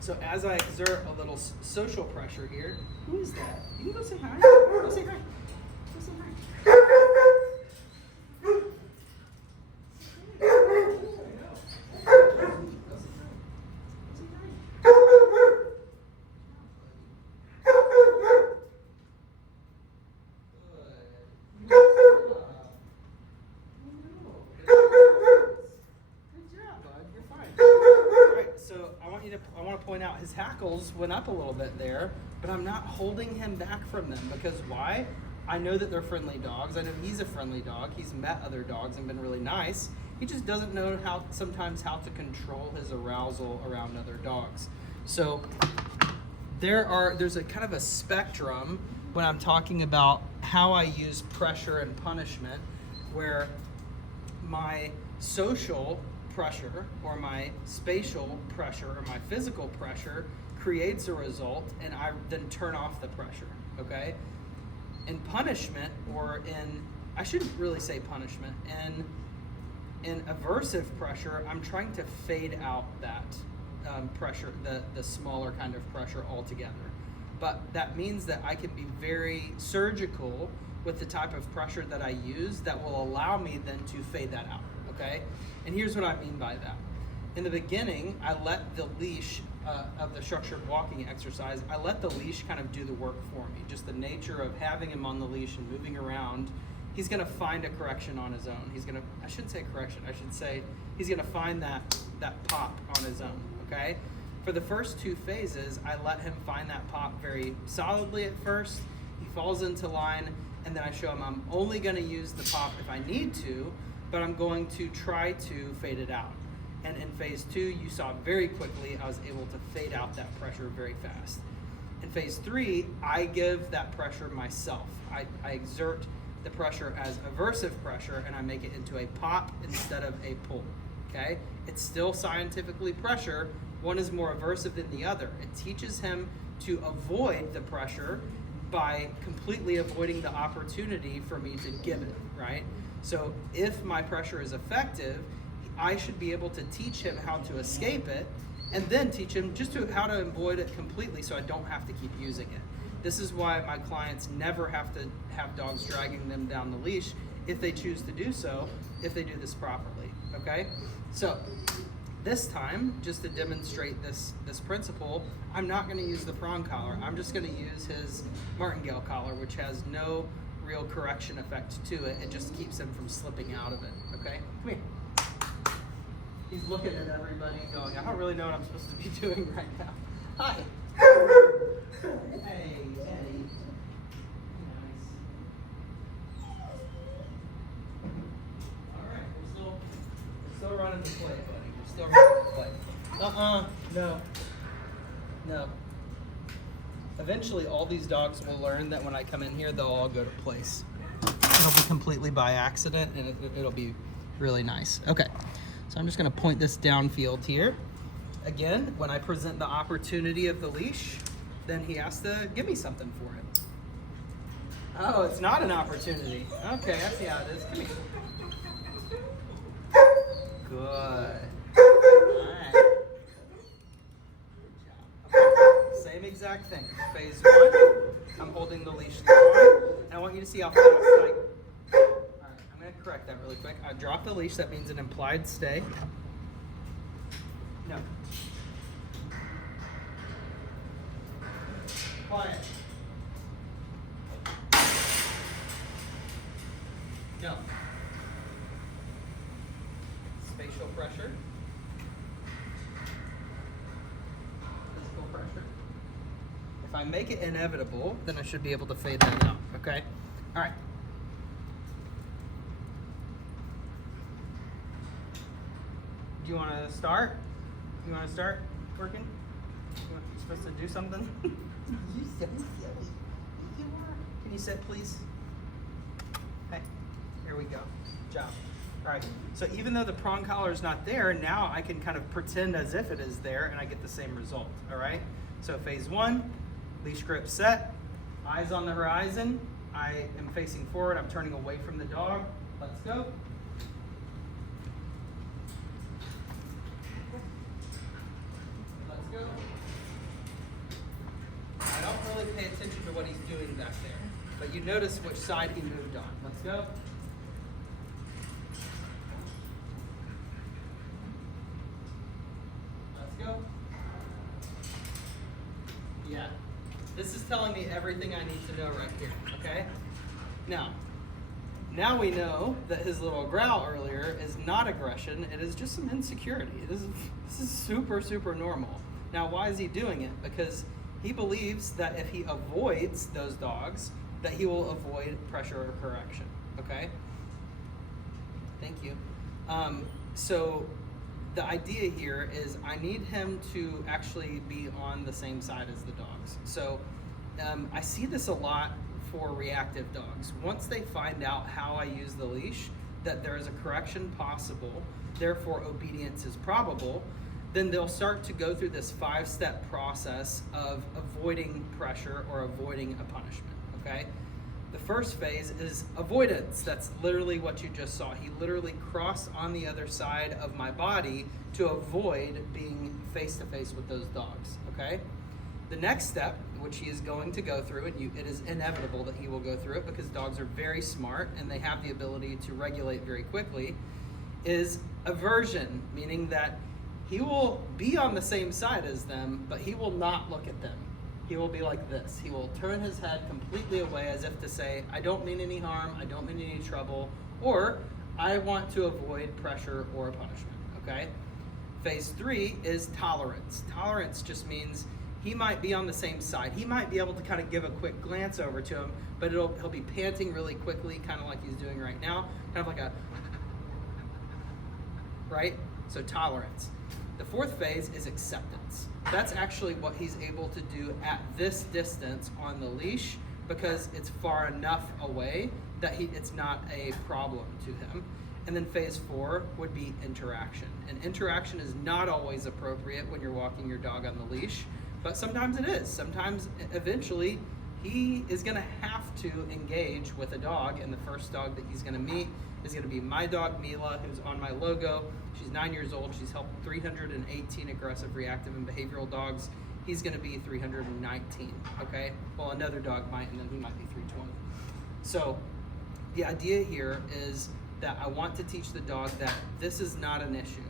So as I exert a little social pressure here, who is that? You can go say hi. Go say hi. Go say hi. I want to point out his hackles went up a little bit there, but I'm not holding him back from them because why? I know that they're friendly dogs. I know he's a friendly dog. He's met other dogs and been really nice. He just doesn't know sometimes how to control his arousal around other dogs. So there's a kind of a spectrum when I'm talking about how I use pressure and punishment, where my social pressure or my spatial pressure or my physical pressure creates a result, and I then turn off the pressure, okay? In punishment, or I shouldn't really say punishment, in aversive pressure, I'm trying to fade out that pressure, the smaller kind of pressure altogether. But that means that I can be very surgical with the type of pressure that I use that will allow me then to fade that out, okay? And here's what I mean by that. In the beginning, I let the leash of the structured walking exercise, I let the leash kind of do the work for me. Just the nature of having him on the leash and moving around, he's gonna find a correction on his own. I shouldn't say correction, I should say he's gonna find that pop on his own, okay? For the first 2 phases, I let him find that pop very solidly at first. He falls into line, and then I show him I'm only gonna use the pop if I need to, but I'm going to try to fade it out. And in phase 2, you saw very quickly I was able to fade out that pressure very fast. In phase 3, I give that pressure myself. I exert the pressure as aversive pressure and I make it into a pop instead of a pull, okay? It's still scientifically pressure. One is more aversive than the other. It teaches him to avoid the pressure by completely avoiding the opportunity for me to give it, right? So if my pressure is effective, I should be able to teach him how to escape it and then teach him how to avoid it completely so I don't have to keep using it. This is why my clients never have to have dogs dragging them down the leash if they choose to do so, if they do this properly, okay? So this time, just to demonstrate this principle, I'm not gonna use the prong collar. I'm just gonna use his martingale collar, which has no real correction effect to it. It just keeps him from slipping out of it, okay? Come here. He's looking at everybody going, I don't really know what I'm supposed to be doing right now. Hi. Hey, Eddie. Nice. All right, we're still running the play, buddy. We're still running the play. No. Eventually, all these dogs will learn that when I come in here, they'll all go to place. It'll be completely by accident, and it'll be really nice. Okay, so I'm just gonna point this downfield here. Again, when I present the opportunity of the leash, then he has to give me something for it. Oh, it's not an opportunity. Okay, I see how it is. Come here. Good. All right. Good job. Okay. Same exact thing. Phase 1, I'm holding the leash long, and I want you to see how fast I... All right, I'm gonna correct that really quick. I drop the leash, that means an implied stay. No. Quiet. No. Spatial pressure. Physical pressure. If I make it inevitable, then I should be able to fade that out, okay? All right. Do you want to start? You want to start working? You're supposed to do something? You so silly. You are. Can you sit, please? Okay, here we go. Good job. All right, so even though the prong collar is not there, now I can kind of pretend as if it is there and I get the same result, all right? So phase 1, leash grip set, eyes on the horizon. I am facing forward, I'm turning away from the dog. Let's go. Let's go. I don't really pay attention to what he's doing back there, but you notice which side he moved on. Let's go. Let's go. Yeah. This is telling me everything I need to know right here, okay? Now we know that his little growl earlier is not aggression, it is just some insecurity. This is super, super normal. Now, why is he doing it? Because he believes that if he avoids those dogs, that he will avoid pressure or correction, okay? Thank you. So the idea here is I need him to actually be on the same side as the dogs. So I see this a lot for reactive dogs. Once they find out how I use the leash, that there is a correction possible, therefore obedience is probable, then they'll start to go through this 5-step process of avoiding pressure or avoiding a punishment, okay? The first phase is avoidance. That's literally what you just saw. He literally crossed on the other side of my body to avoid being face-to-face with those dogs, okay? The next step, which he is going to go through, and it is inevitable that he will go through it because dogs are very smart and they have the ability to regulate very quickly, is aversion, meaning that he will be on the same side as them, but he will not look at them. He will be like this. He will turn his head completely away as if to say, I don't mean any harm, I don't mean any trouble, or I want to avoid pressure or punishment, okay? Phase 3 is tolerance. Tolerance just means he might be on the same side. He might be able to kind of give a quick glance over to him, but he'll be panting really quickly, kind of like he's doing right now, kind of like a, right? So tolerance. The 4th phase is acceptance. That's actually what he's able to do at this distance on the leash because it's far enough away that it's not a problem to him. And then phase 4 would be interaction. And interaction is not always appropriate when you're walking your dog on the leash, but sometimes it is. Sometimes, eventually, he is going to have to engage with a dog, and the first dog that he's going to meet is going to be my dog, Mila, who's on my logo. She's 9 years old. She's helped 318 aggressive, reactive, and behavioral dogs. He's going to be 319, okay? Well, another dog might, and then he might be 320. So the idea here is that I want to teach the dog that this is not an issue,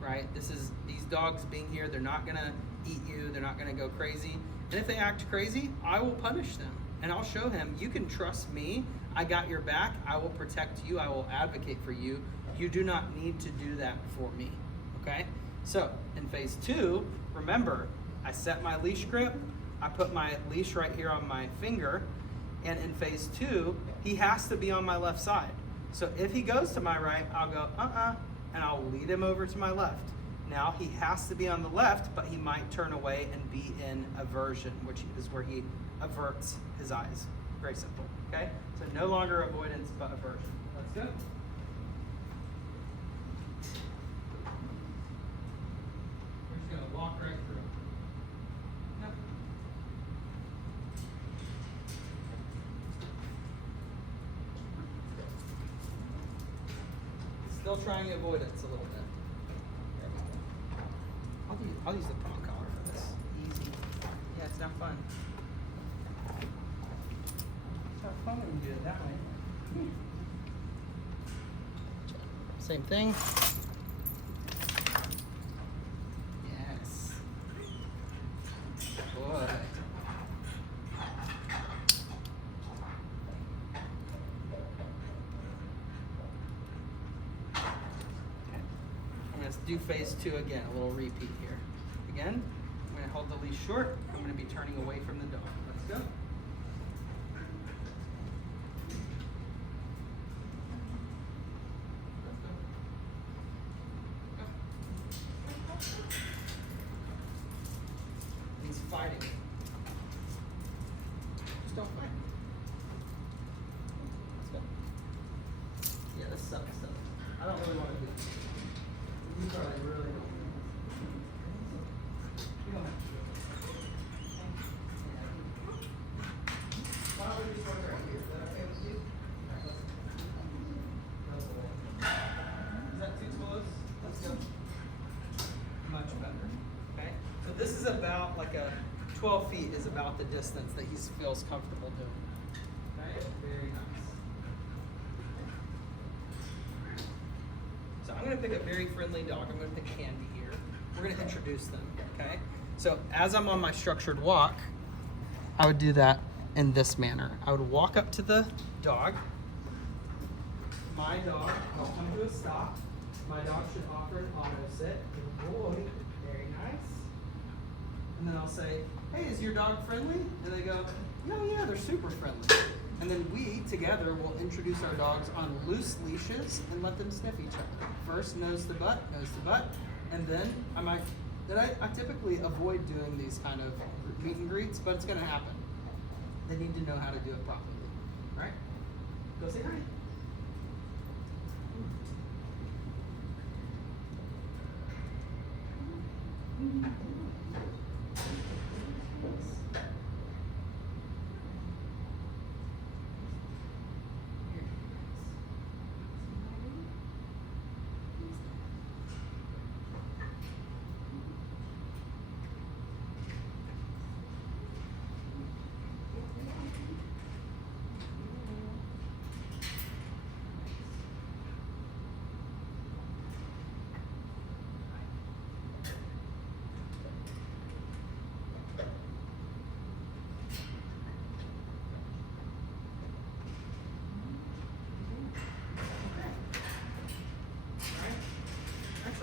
right? These dogs being here, they're not gonna eat you, they're not gonna go crazy. And if they act crazy, I will punish them. And I'll show him, you can trust me, I got your back, I will protect you, I will advocate for you. You do not need to do that for me, okay? So in phase 2, remember, I set my leash grip, I put my leash right here on my finger, and in phase 2, he has to be on my left side. So if he goes to my right, I'll go, and I'll lead him over to my left. Now he has to be on the left, but he might turn away and be in aversion, which is where he averts his eyes. Very simple, okay? So no longer avoidance, but aversion. Let's go. We're just gonna walk right through. Yep. Still trying avoidance a little bit. I'll use the prong collar for this. Easy. Yeah, it's not fun. It's not fun when you do it that way. Same thing. Yes. Boy. Let's do phase 2 again, a little repeat here. Again, I'm going to hold the leash short. I'm going to be turning away from the dog. Let's go. He's fighting. Just don't fight. Let's go. Yeah, this sucks though. I don't really want to do this. You probably really don't. You don't have to do it. Why don't we just work right here? Is that okay with you? Is that too close? Let's go. Much better. Okay? So this is about like 12 feet is about the distance that he feels comfortable doing. Okay? Very nice. So I'm going to pick a very friendly dog. I'm going to pick Candy here. We're going to introduce them, okay? So as I'm on my structured walk, I would do that in this manner. I would walk up to the dog. My dog will come to a stop. My dog should offer an auto sit. Boy, very nice. And then I'll say, hey, is your dog friendly? And they go, oh yeah, they're super friendly. And then we, together, will introduce our dogs on loose leashes and let them sniff each other. First, nose to butt, and then I typically avoid doing these kind of meet and greets, but it's gonna happen. They need to know how to do it properly, right? Go say hi.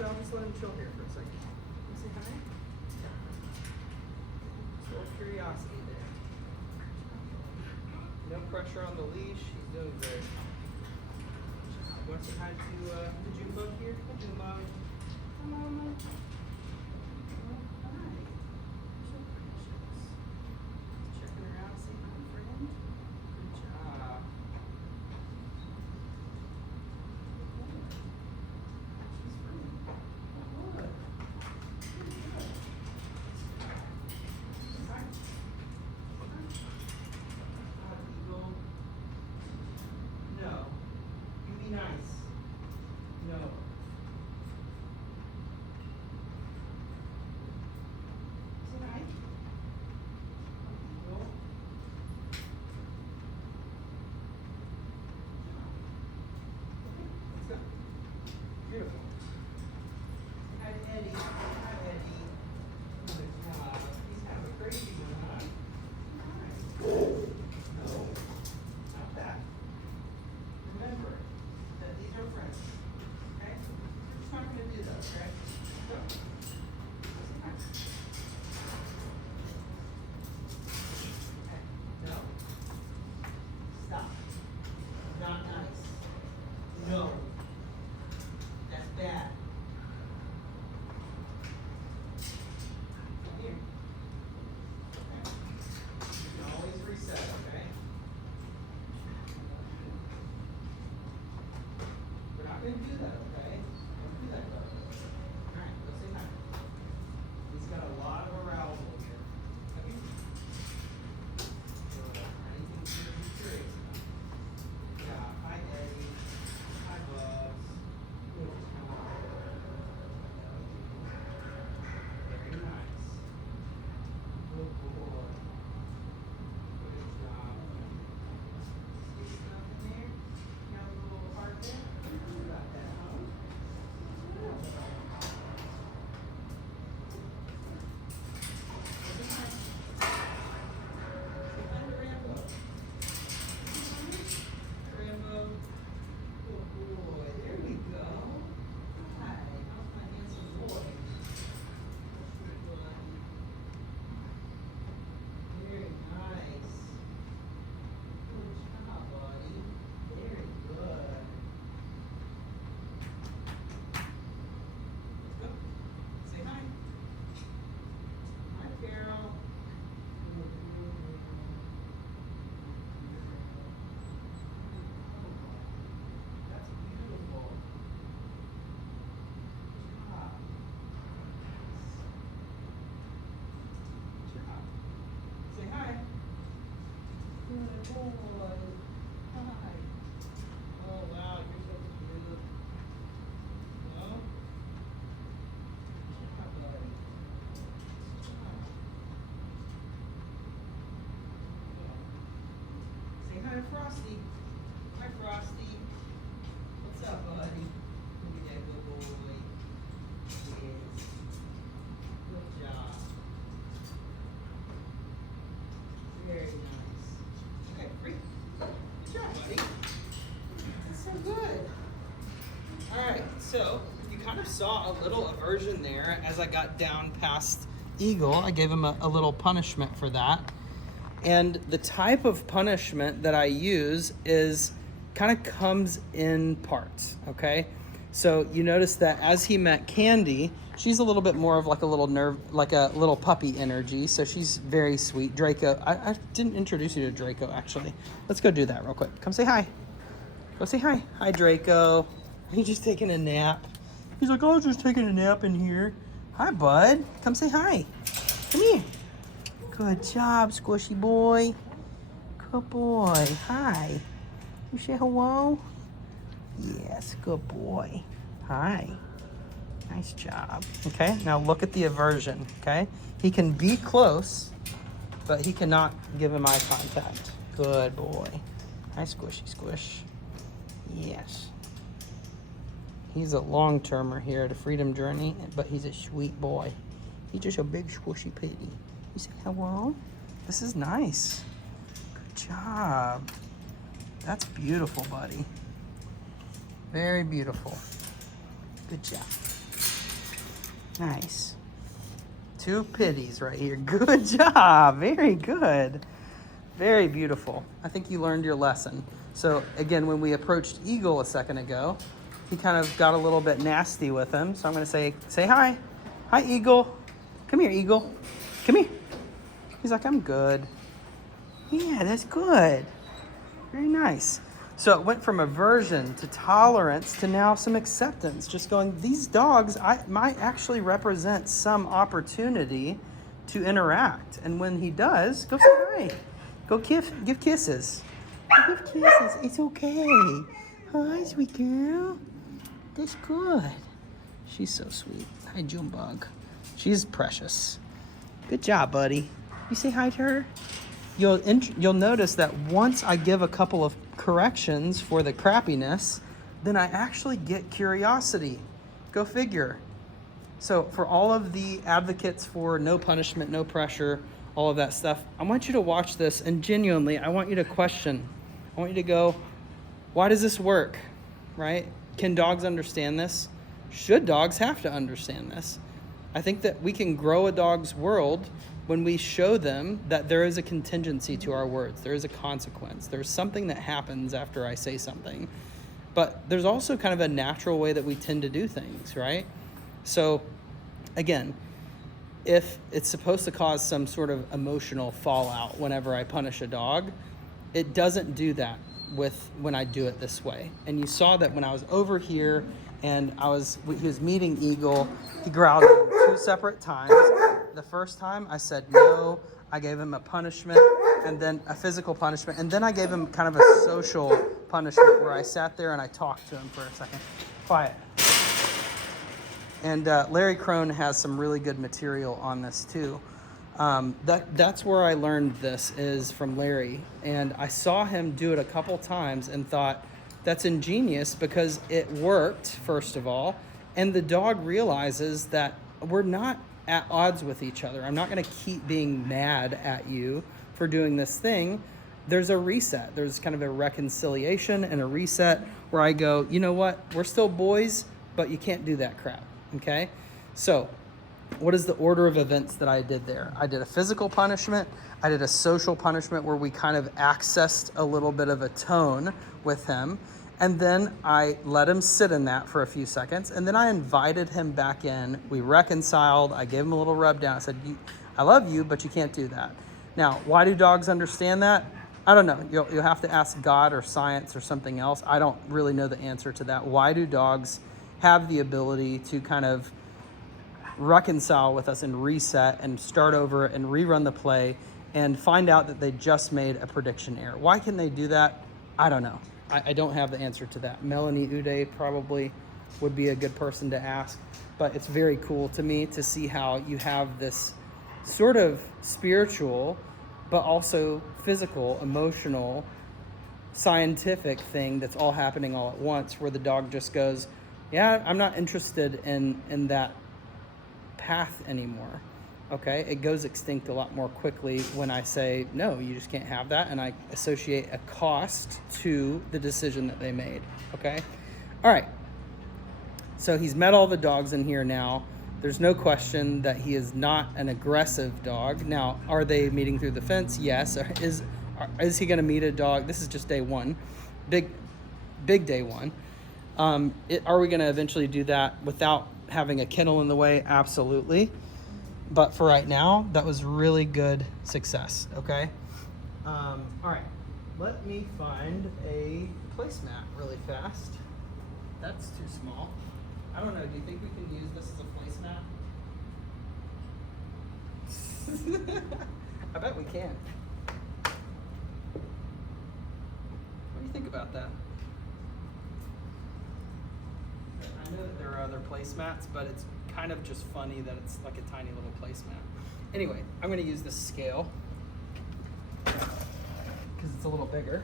I'll just let him chill here for a second. Can you say hi? Just a little curiosity there. No pressure on the leash. He's doing great. You want to say hi to Jumbo here? Jumbo. Hello. Hi. So precious. Checking her out. Say hi, friend. Good job. boy. Hi. Oh, wow, you're so cute. No? Hi, buddy. Say hi to Frosty. Hi, Frosty. What's up, buddy? Look at that good boy. Yes. Good job. Very nice. Okay, great. Good job, buddy. That's so good. All right, so you kind of saw a little aversion there as I got down past Eagle. I gave him a little punishment for that. And the type of punishment that I use is kind of comes in parts, okay? So you notice that as he met Candy, she's a little bit more of like a little like a little puppy energy. So she's very sweet. Draco, I didn't introduce you to Draco actually. Let's go do that real quick. Come say hi. Go say hi. Hi, Draco. Are you just taking a nap? He's like, I was just taking a nap in here. Hi, bud. Come say hi. Come here. Good job, squishy boy. Good boy. Hi. You say hello? Yes, good boy. Hi. Nice job. Okay, now look at the aversion, okay? He can be close, but he cannot give him eye contact. Good boy. Hi, squishy squish. Yes. He's a long-termer here at a Freedom Journey, but he's a sweet boy. He's just a big squishy piggy. You say hello? This is nice. Good job. That's beautiful, buddy. Very beautiful. Good job. Nice. 2 pitties right here. Good job. Very good. Very beautiful. I think you learned your lesson. So again, when we approached Eagle a second ago, he kind of got a little bit nasty with him. So I'm going to say hi. Hi, Eagle. Come here, Eagle. Come here. He's like, I'm good. Yeah, that's good. Very nice. So it went from aversion to tolerance to now some acceptance. Just going, these dogs might actually represent some opportunity to interact. And when he does, go say hi. Go give kisses. Go give kisses. It's okay. Hi, sweet girl. That's good. She's so sweet. Hi, Junebug. She's precious. Good job, buddy. You say hi to her? You'll notice that once I give a couple of corrections for the crappiness, then I actually get curiosity. Go figure. So for all of the advocates for no punishment, no pressure, all of that stuff, I want you to watch this and genuinely, I want you to question. I want you to go, why does this work, right? Can dogs understand this? Should dogs have to understand this? I think that we can grow a dog's world when we show them that there is a contingency to our words. There is a consequence. There's something that happens after I say something. But there's also kind of a natural way that we tend to do things, right? So again, if it's supposed to cause some sort of emotional fallout whenever I punish a dog, it doesn't do that when I do it this way. And you saw that when I was over here and he was meeting Eagle, he growled at him 2 separate times. The first time I said no, I gave him a punishment and then a physical punishment. And then I gave him kind of a social punishment where I sat there and I talked to him for a second. Quiet. And Larry Crone has some really good material on this too. That's where I learned this is from Larry. And I saw him do it a couple times and thought, that's ingenious because it worked, first of all. And the dog realizes that we're not at odds with each other. I'm not going to keep being mad at you for doing this thing. There's a reset. There's kind of a reconciliation and a reset where I go, you know what? We're still boys, but you can't do that crap. Okay? So what is the order of events that I did there? I did a physical punishment. I did a social punishment where we kind of accessed a little bit of a tone with him. And then I let him sit in that for a few seconds. And then I invited him back in. We reconciled. I gave him a little rub down. I said, I love you, but you can't do that. Now, why do dogs understand that? I don't know. You'll have to ask God or science or something else. I don't really know the answer to that. Why do dogs have the ability to kind of reconcile with us and reset and start over and rerun the play and find out that they just made a prediction error. Why can they do that? I don't know. I don't have the answer to that. Melanie Uday probably would be a good person to ask, but it's very cool to me to see how you have this sort of spiritual, but also physical, emotional, scientific thing that's all happening all at once, where the dog just goes, yeah, I'm not interested in that path anymore. Okay, it goes extinct a lot more quickly when I say, no, you just can't have that, and I associate a cost to the decision that they made. Okay, all right, so he's met all the dogs in here now. There's no question that he is not an aggressive dog. Now, are they meeting through the fence? Yes. Is he going to meet a dog? This is just day one, big day one. Are we going to eventually do that without having a kennel in the way? Absolutely. But for right now, that was really good success, okay? All right, let me find a placemat really fast. That's too small. I don't know, do you think we can use this as a placemat? I bet we can. What do you think about that? I know that there are other placemats, but it's kind of just funny that it's like a tiny little placemat. Anyway, I'm going to use this scale because it's a little bigger.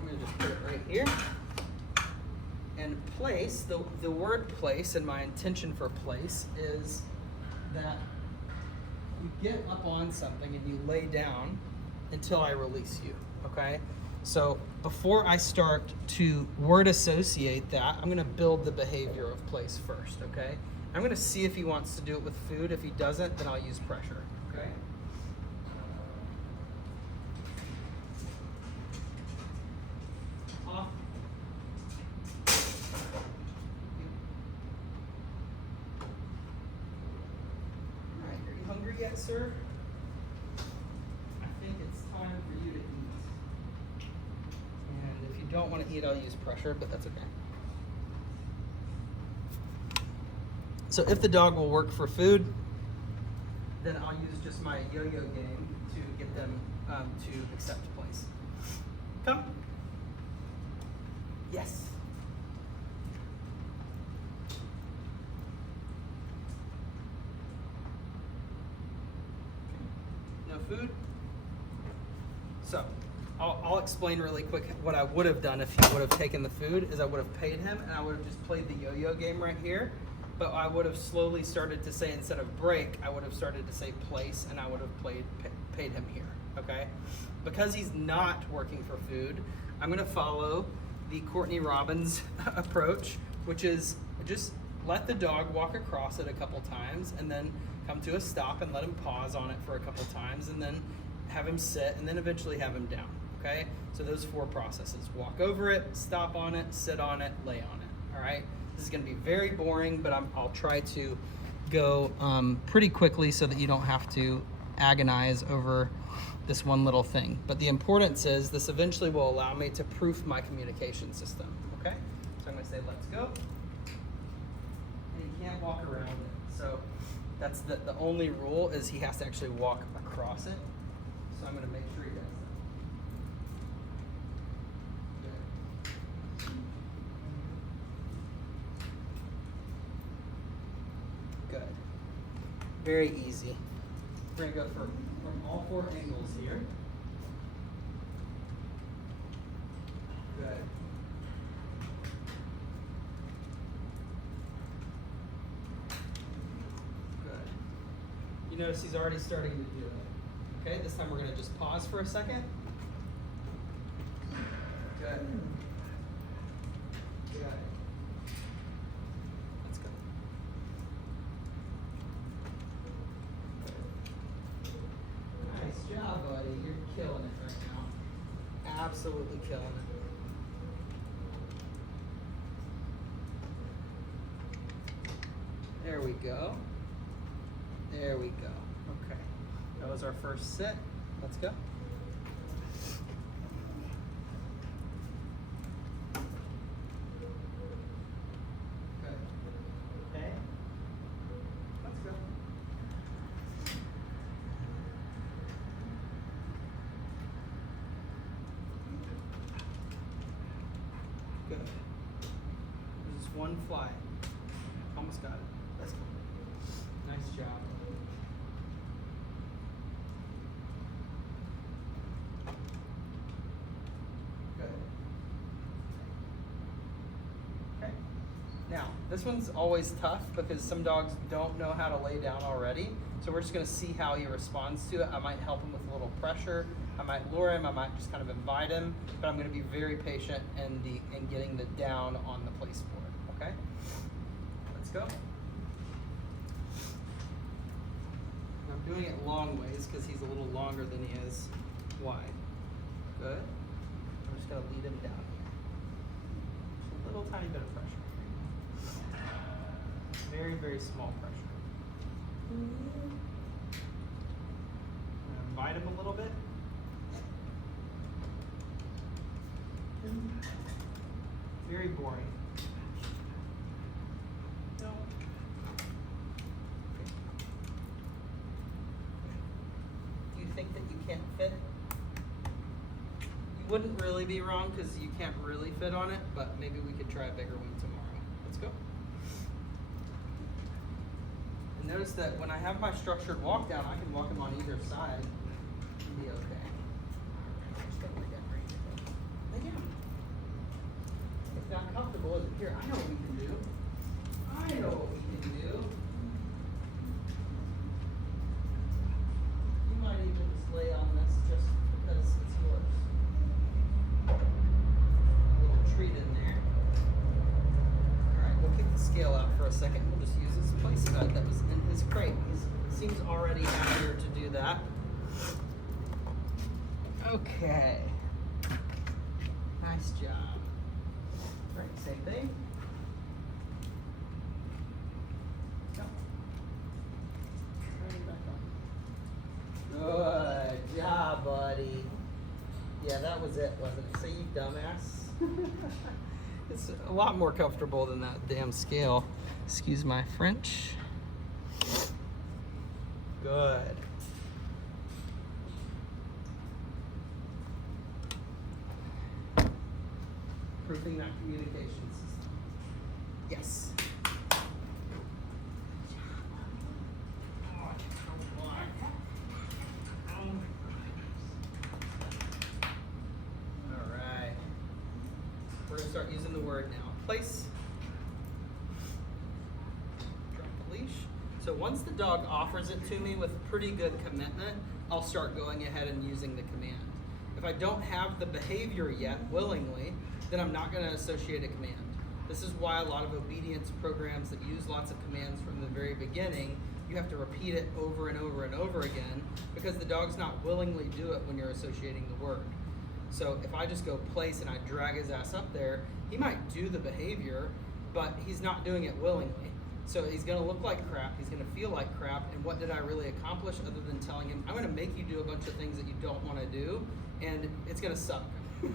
I'm going to just put it right here. And place, the word place, and my intention for place is that you get up on something and you lay down until I release you, okay? So before I start to word associate that, I'm gonna build the behavior of place first, okay? I'm gonna see if he wants to do it with food. If he doesn't, then I'll use pressure, okay? Off. All right, are you hungry yet, sir? I think it's time for you to eat. And if you don't want to eat, I'll use pressure, but that's okay. So if the dog will work for food, then I'll use just my yo-yo game to get them to accept place. Come. Yes. No food? So, I'll explain really quick what I would have done if he would have taken the food. Is I would have paid him and I would have just played the yo-yo game right here. But I would have slowly started to say, instead of break, I would have started to say place, and I would have paid him here, okay? Because he's not working for food, I'm gonna follow the Courtney Robbins approach, which is just let the dog walk across it a couple times and then come to a stop and let him pause on it for a couple times and then have him sit and then eventually have him down, okay? So those 4 processes: walk over it, stop on it, sit on it, lay on it, all right? This is going to be very boring, but I'll try to go pretty quickly so that you don't have to agonize over this one little thing. But the importance is this eventually will allow me to proof my communication system, okay? So I'm going to say, let's go. And he can't walk around it. So that's the only rule is he has to actually walk across it. So I'm going to make sure he does that. Good. Very easy. We're going to go from all 4 angles here. Good. Good. You notice he's already starting to do it. Okay, this time we're going to just pause for a second. Good. Good. Let's go. Nice job, buddy. You're killing it right now. Absolutely killing it. There we go. There we go. Okay. That was our first sit. Let's go. Good. Okay. Let's go. one fly. Almost got it. Let's go. Nice job. Good. Okay. Now, this one's always tough because some dogs don't know how to lay down already. So we're just gonna see how he responds to it. I might help him with a little pressure. I might lure him, I might just kind of invite him, but I'm gonna be very patient in getting the down on the place board, okay? Let's go. And I'm doing it long ways because he's a little longer than he is wide. Good. I'm just gonna lead him down here. Just a little tiny bit of pressure. Very, very small pressure. I'm gonna invite him a little bit. Very boring. No. Do you think that you can't fit? You wouldn't really be wrong because you can't really fit on it, but maybe we could try a bigger one tomorrow. Let's go. And notice that when I have my structured walk down, I can walk him on either side and be okay. Not comfortable, is it? Here, I know what we can do. I know what we can do. You might even just lay on this just because it's yours. A little treat in there. Alright, we'll kick the scale out for a second. We'll just use this place bed that was in his crate. He seems already happier to do that. Okay. Nice job. Right, same thing. Go. Good job, buddy. Yeah, that was it, wasn't it? See, you dumbass. It's a lot more comfortable than that damn scale. Excuse my French. Good. Improving that communication system. Yes. All right. We're gonna start using the word now. Place. Drop the leash. So once the dog offers it to me with pretty good commitment, I'll start going ahead and using the command. If I don't have the behavior yet willingly, then I'm not going to associate a command. This is why a lot of obedience programs that use lots of commands from the very beginning, you have to repeat it over and over and over again because the dog's not willingly do it when you're associating the word. So if I just go place and I drag his ass up there, he might do the behavior, but he's not doing it willingly. So he's going to look like crap, he's going to feel like crap, and what did I really accomplish other than telling him, I'm going to make you do a bunch of things that you don't want to do, and it's going to suck,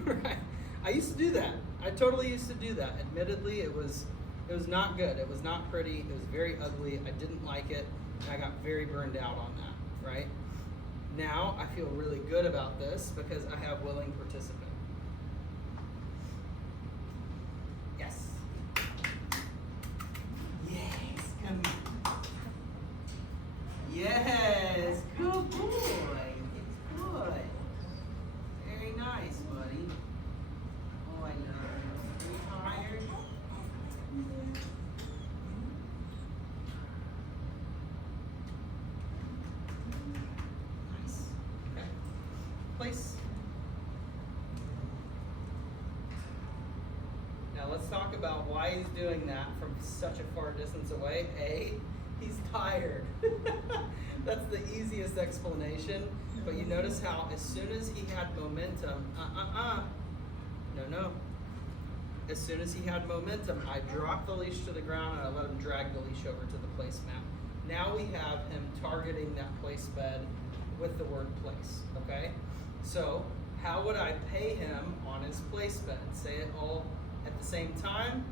right? I used to do that. I totally used to do that. Admittedly, it was not good. It was not pretty. It was very ugly. I didn't like it, and I got very burned out on that, right? Now, I feel really good about this because I have willing participants. Yes. Yes, come here. Yes, good boy. It's good. Very nice, buddy. Oh, I know. Are you tired? Nice. Okay. Place. Now let's talk about why he's doing that from such a far distance away. A, he's tired. That's the easiest explanation. But you notice how as soon as he had momentum, no. As soon as he had momentum, I dropped the leash to the ground and I let him drag the leash over to the placemat. Now we have him targeting that place bed with the word place, okay? So how would I pay him on his place bed? Say it all at the same time.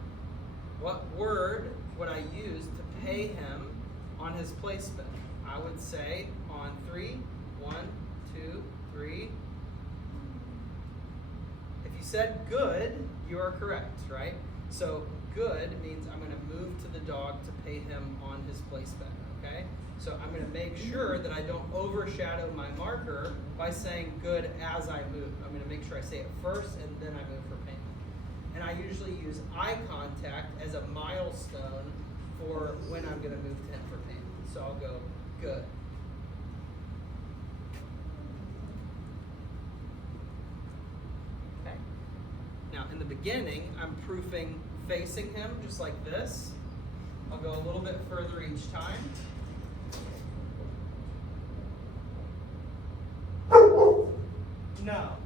What word would I use to pay him on his place bed? I would say on 3, 1, 2, 3. If you said good, you are correct, right? So good means I'm going to move to the dog to pay him on his place bet, okay? So I'm going to make sure that I don't overshadow my marker by saying good as I move. I'm going to make sure I say it first and then I move for payment. And I usually use eye contact as a milestone for when I'm going to move to him for payment. So I'll go good. Okay. Now in the beginning, I'm proofing facing him just like this. I'll go a little bit further each time. No.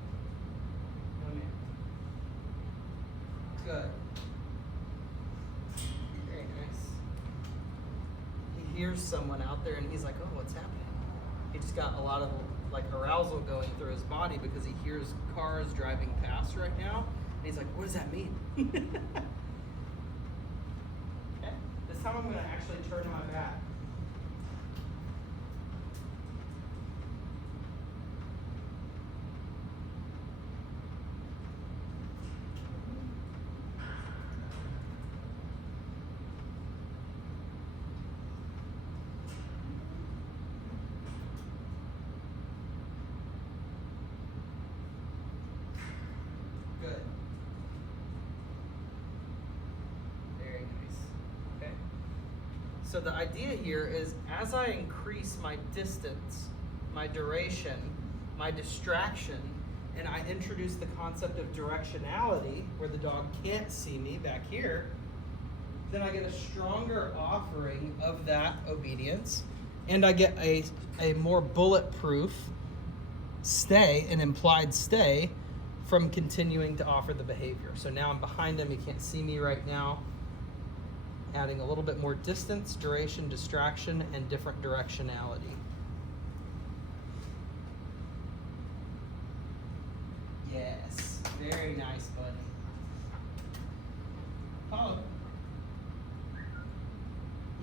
No, ma'am. Good. Very nice. He hears someone out there and he's like, oh, what's happening? He just got a lot of like arousal going through his body because he hears cars driving past right now. And he's like, what does that mean? Okay. This time I'm going to actually turn my back. Good. Very nice. Okay. So the idea here is as I increase my distance, my duration, my distraction, and I introduce the concept of directionality where the dog can't see me back here, then I get a stronger offering of that obedience and I get a more bulletproof stay, an implied stay, from continuing to offer the behavior. So now I'm behind him, he can't see me right now. Adding a little bit more distance, duration, distraction, and different directionality. Yes, very nice, buddy. Follow.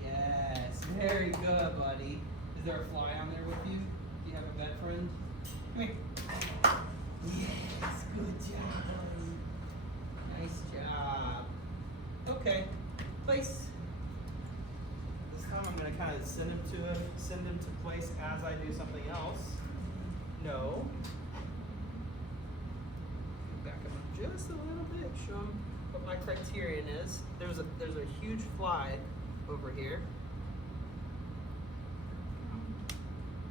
Yes, very good, buddy. Is there a fly on there with you? Do you have a bed friend? Come here. Yes, good job, buddy. Nice job. Okay, place. This time I'm going to kind of send him to place as I do something else. No. Back him up just a little bit. Show him what my criterion is. There's a huge fly over here.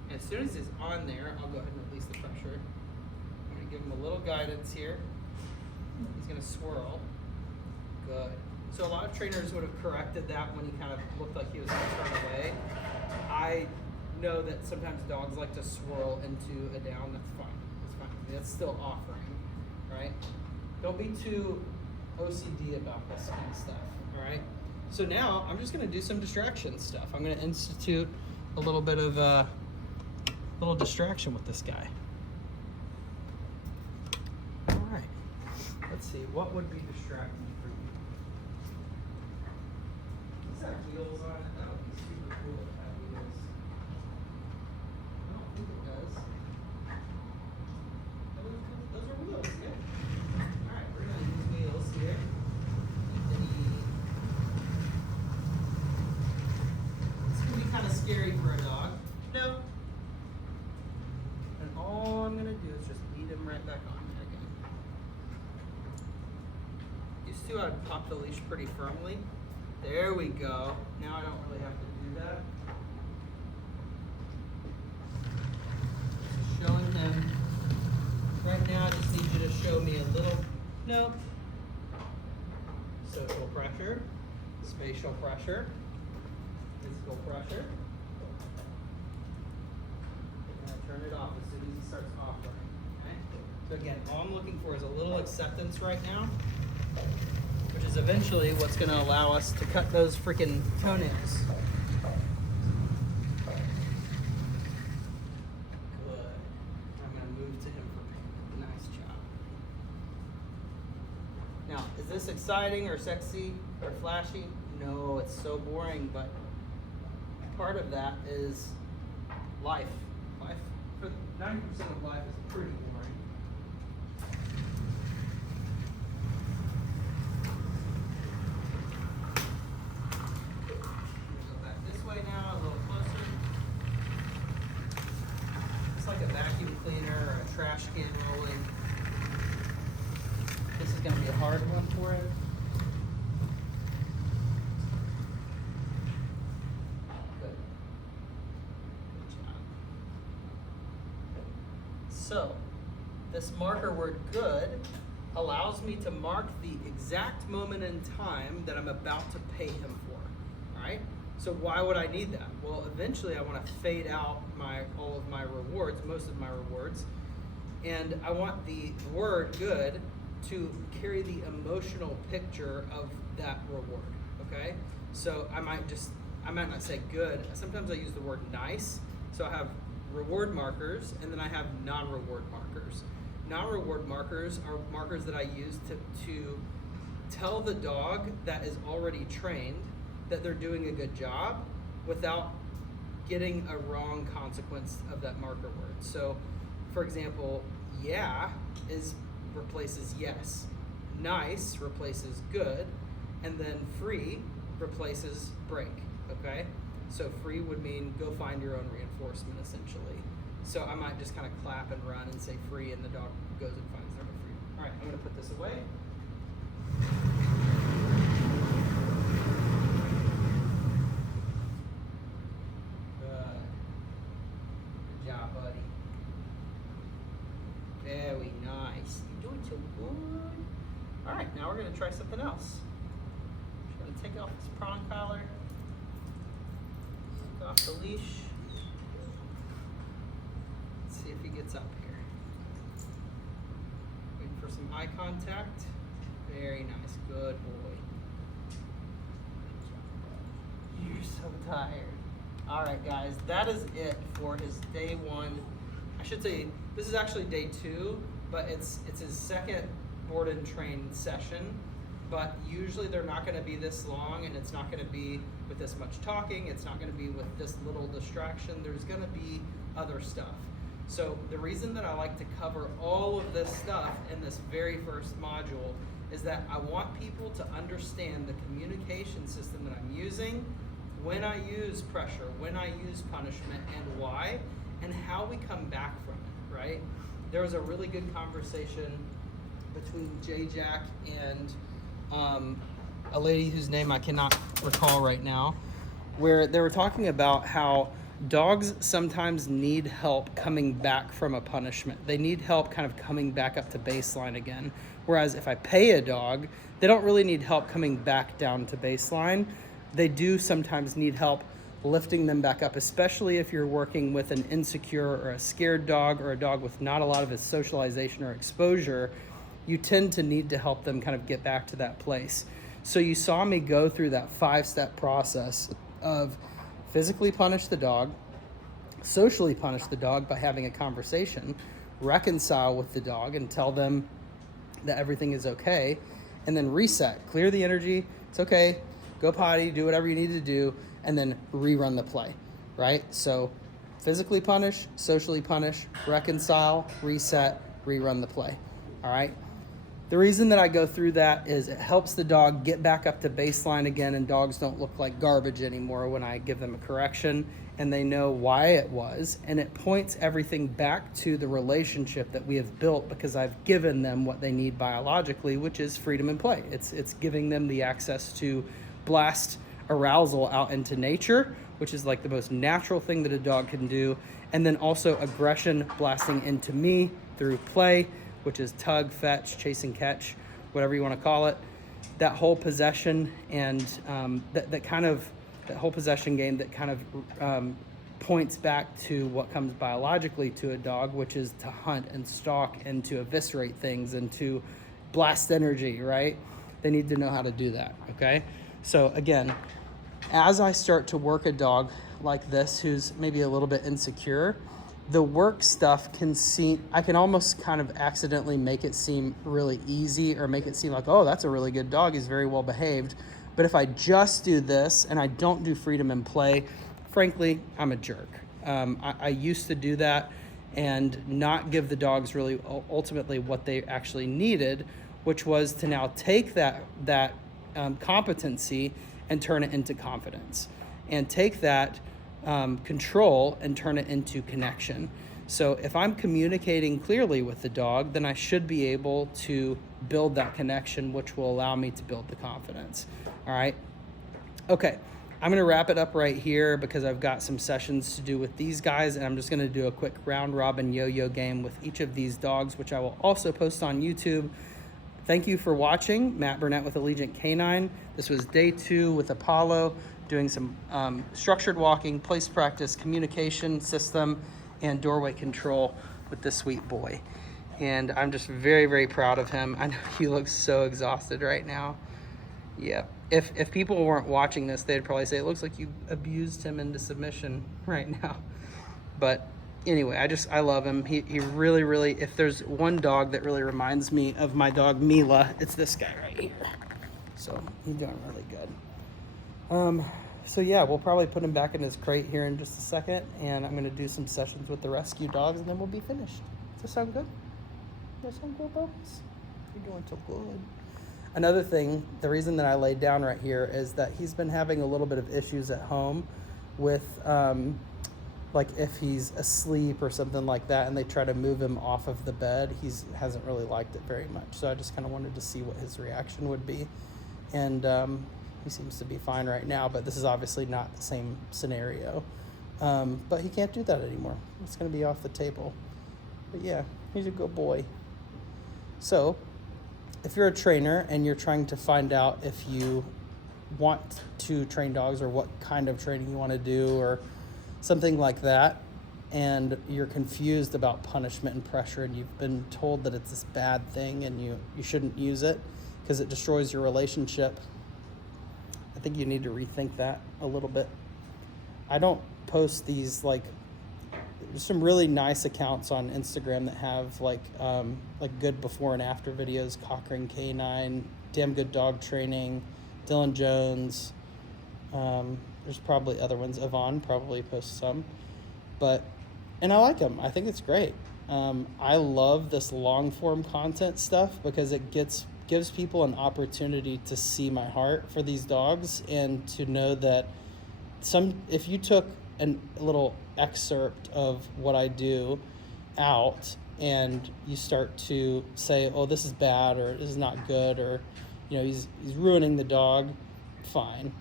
And as soon as he's on there, I'll go ahead and release the pressure. I'm going to give him a little guidance here. He's going to swirl. Good. So a lot of trainers would have corrected that when he kind of looked like he was going to turn away. I know that sometimes dogs like to swirl into a down. That's fine. That's fine. That's still offering, right? Don't be too OCD about this kind of stuff, all right? So now I'm just going to do some distraction stuff. I'm going to institute a little bit of little distraction with this guy. All right. Let's see. What would be distracting for you? Does that have wheels on it? That would be super cool if it had wheels. I don't think it does. Those are wheels, yeah. All right, we're going to use wheels here. This can be kind of scary for a dog. No. And all I'm going to do is just lead him right back on there again. Used to, I'd pop the leash pretty firmly. There we go. Now I don't really have to do that. Just showing him. Right now I just need you to show me a little, no. Social pressure, spatial pressure, physical pressure. We're going to turn it off as soon as he starts offering. Okay? So again, all I'm looking for is a little acceptance right now, which is eventually what's going to allow us to cut those freaking toenails. Good. I'm going to move to him for payment. Nice job. Now, is this exciting or sexy or flashy? No, it's so boring, but part of that is life. Life, for 90% of life is pretty boring. like a vacuum cleaner or a trash can rolling. This is going to be a hard one for him. Good. Good job. So, this marker word good allows me to mark the exact moment in time that I'm about to pay him for, all right? So why would I need that? Well, eventually I want to fade out all of my rewards, most of my rewards, and I want the word good to carry the emotional picture of that reward, okay? So I might not say good. Sometimes I use the word nice. So I have reward markers, and then I have non-reward markers. Non-reward markers are markers that I use to tell the dog that is already trained that they're doing a good job without getting a wrong consequence of that marker word. So, for example, yeah replaces yes, nice replaces good, and then free replaces break, okay? So free would mean go find your own reinforcement, essentially. So I might just kind of clap and run and say free, and the dog goes and finds their own free. All right, I'm gonna put this away. Good job, buddy. Very nice. You're doing so good. All right, now we're gonna try something else. I'm gonna take off this prong collar, take off the leash. Let's see if he gets up here. Waiting for some eye contact. Very nice, good boy. You're so tired. All right, guys, that is it for his day one. I should say this is actually day 2, but it's his second board and train session. But usually they're not going to be this long, and it's not going to be with this much talking. It's not going to be with this little distraction. There's going to be other stuff. So the reason that I like to cover all of this stuff in this very first module is that I want people to understand the communication system that I'm using when I use pressure, when I use punishment, and why, and how we come back from it, right? There was a really good conversation between J-Jack and a lady whose name I cannot recall right now, where they were talking about how dogs sometimes need help coming back from a punishment. They need help kind of coming back up to baseline again. Whereas if I pay a dog, they don't really need help coming back down to baseline. They do sometimes need help lifting them back up, especially if you're working with an insecure or a scared dog or a dog with not a lot of socialization or exposure. You tend to need to help them kind of get back to that place. So you saw me go through that 5-step process of physically punish the dog, socially punish the dog by having a conversation, reconcile with the dog and tell them that everything is okay, and then reset, clear the energy, it's okay, go potty, do whatever you need to do, and then rerun the play, right? So physically punish, socially punish, reconcile, reset, rerun the play, all right? The reason that I go through that is it helps the dog get back up to baseline again, and dogs don't look like garbage anymore when I give them a correction, and they know why it was, and it points everything back to the relationship that we have built because I've given them what they need biologically, which is freedom and play. It's giving them the access to blast arousal out into nature, which is like the most natural thing that a dog can do, and then also aggression blasting into me through play, which is tug, fetch, chase and catch, whatever you want to call it. That whole possession and that whole possession game that kind of points back to what comes biologically to a dog, which is to hunt and stalk and to eviscerate things and to blast energy, right? They need to know how to do that, okay? So again, as I start to work a dog like this who's maybe a little bit insecure, the work stuff I can almost kind of accidentally make it seem really easy or make it seem like, oh, that's a really good dog, he's very well behaved. But if I just do this and I don't do freedom and play, frankly, I'm a jerk. I used to do that and not give the dogs really ultimately what they actually needed, which was to now take that competency and turn it into confidence, and take that control and turn it into connection. So if I'm communicating clearly with the dog, then I should be able to build that connection, which will allow me to build the confidence. All right. Okay. I'm going to wrap it up right here because I've got some sessions to do with these guys, and I'm just going to do a quick round robin yo-yo game with each of these dogs, which I will also post on YouTube. Thank you for watching. Matt Burnett with Allegiant Canine. This was day 2 with Apollo, doing some structured walking, place practice, communication system, and doorway control with this sweet boy. And I'm just very, very proud of him. I know he looks so exhausted right now. Yeah. If people weren't watching this, they'd probably say, it looks like you abused him into submission right now. But anyway, I love him. He really, really, if there's one dog that really reminds me of my dog Mila, it's this guy right here. So he's doing really good. So yeah, we'll probably put him back in his crate here in just a second, and I'm gonna do some sessions with the rescue dogs, and then we'll be finished. Does that sound good? Does that sound good, Bubbles? You're doing so good. Another thing, the reason that I laid down right here is that he's been having a little bit of issues at home with, like if he's asleep or something like that, and they try to move him off of the bed, hasn't really liked it very much. So I just kind of wanted to see what his reaction would be. And he seems to be fine right now, but this is obviously not the same scenario. But he can't do that anymore. It's going to be off the table. But yeah, he's a good boy. So if you're a trainer and you're trying to find out if you want to train dogs or what kind of training you want to do or something like that, and you're confused about punishment and pressure, and you've been told that it's this bad thing and you shouldn't use it because it destroys your relationship, I think you need to rethink that a little bit. I don't post these, like, there's some really nice accounts on Instagram that have like good before and after videos. Cochrane Canine, Damn Good Dog Training, Dylan Jones. There's probably other ones. Yvonne probably posts some, and I like them. I think it's great. I love this long form content stuff because it gives people an opportunity to see my heart for these dogs and to know that if you took a little excerpt of what I do out and you start to say, oh, this is bad, or this is not good, or he's ruining the dog, fine,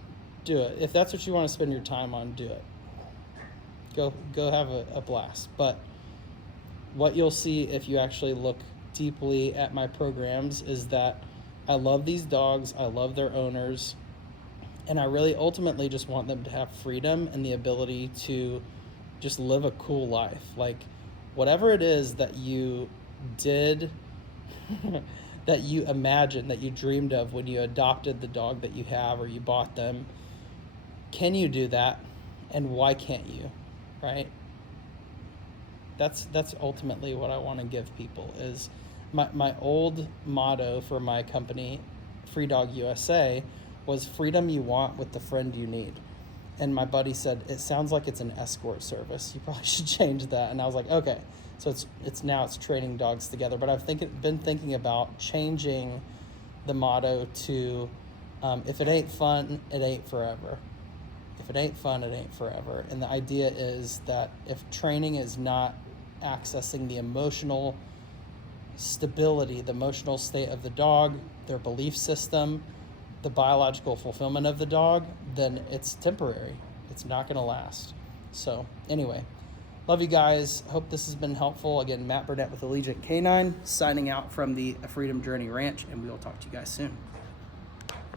do it. If that's what you want to spend your time on, do it. Go have a blast. But what you'll see if you actually look deeply at my programs is that I love these dogs, I love their owners, and I really ultimately just want them to have freedom and the ability to just live a cool life. Like, whatever it is that you did, that you imagined, that you dreamed of when you adopted the dog that you have or you bought them, can you do that? And why can't you, right? That's ultimately what I want to give people. Is my old motto for my company, Free Dog USA, was freedom you want with the friend you need. And my buddy said, it sounds like it's an escort service. You probably should change that. And I was like, okay. So it's training dogs together. But I've been thinking about changing the motto to, if it ain't fun, it ain't forever. If it ain't fun, it ain't forever. And the idea is that if training is not accessing the emotional stability, the emotional state of the dog, their belief system, the biological fulfillment of the dog, then it's temporary. It's not going to last. So anyway, love you guys. Hope this has been helpful. Again, Matt Burnett with Allegiant Canine, signing out from the Freedom Journey Ranch, and we will talk to you guys soon.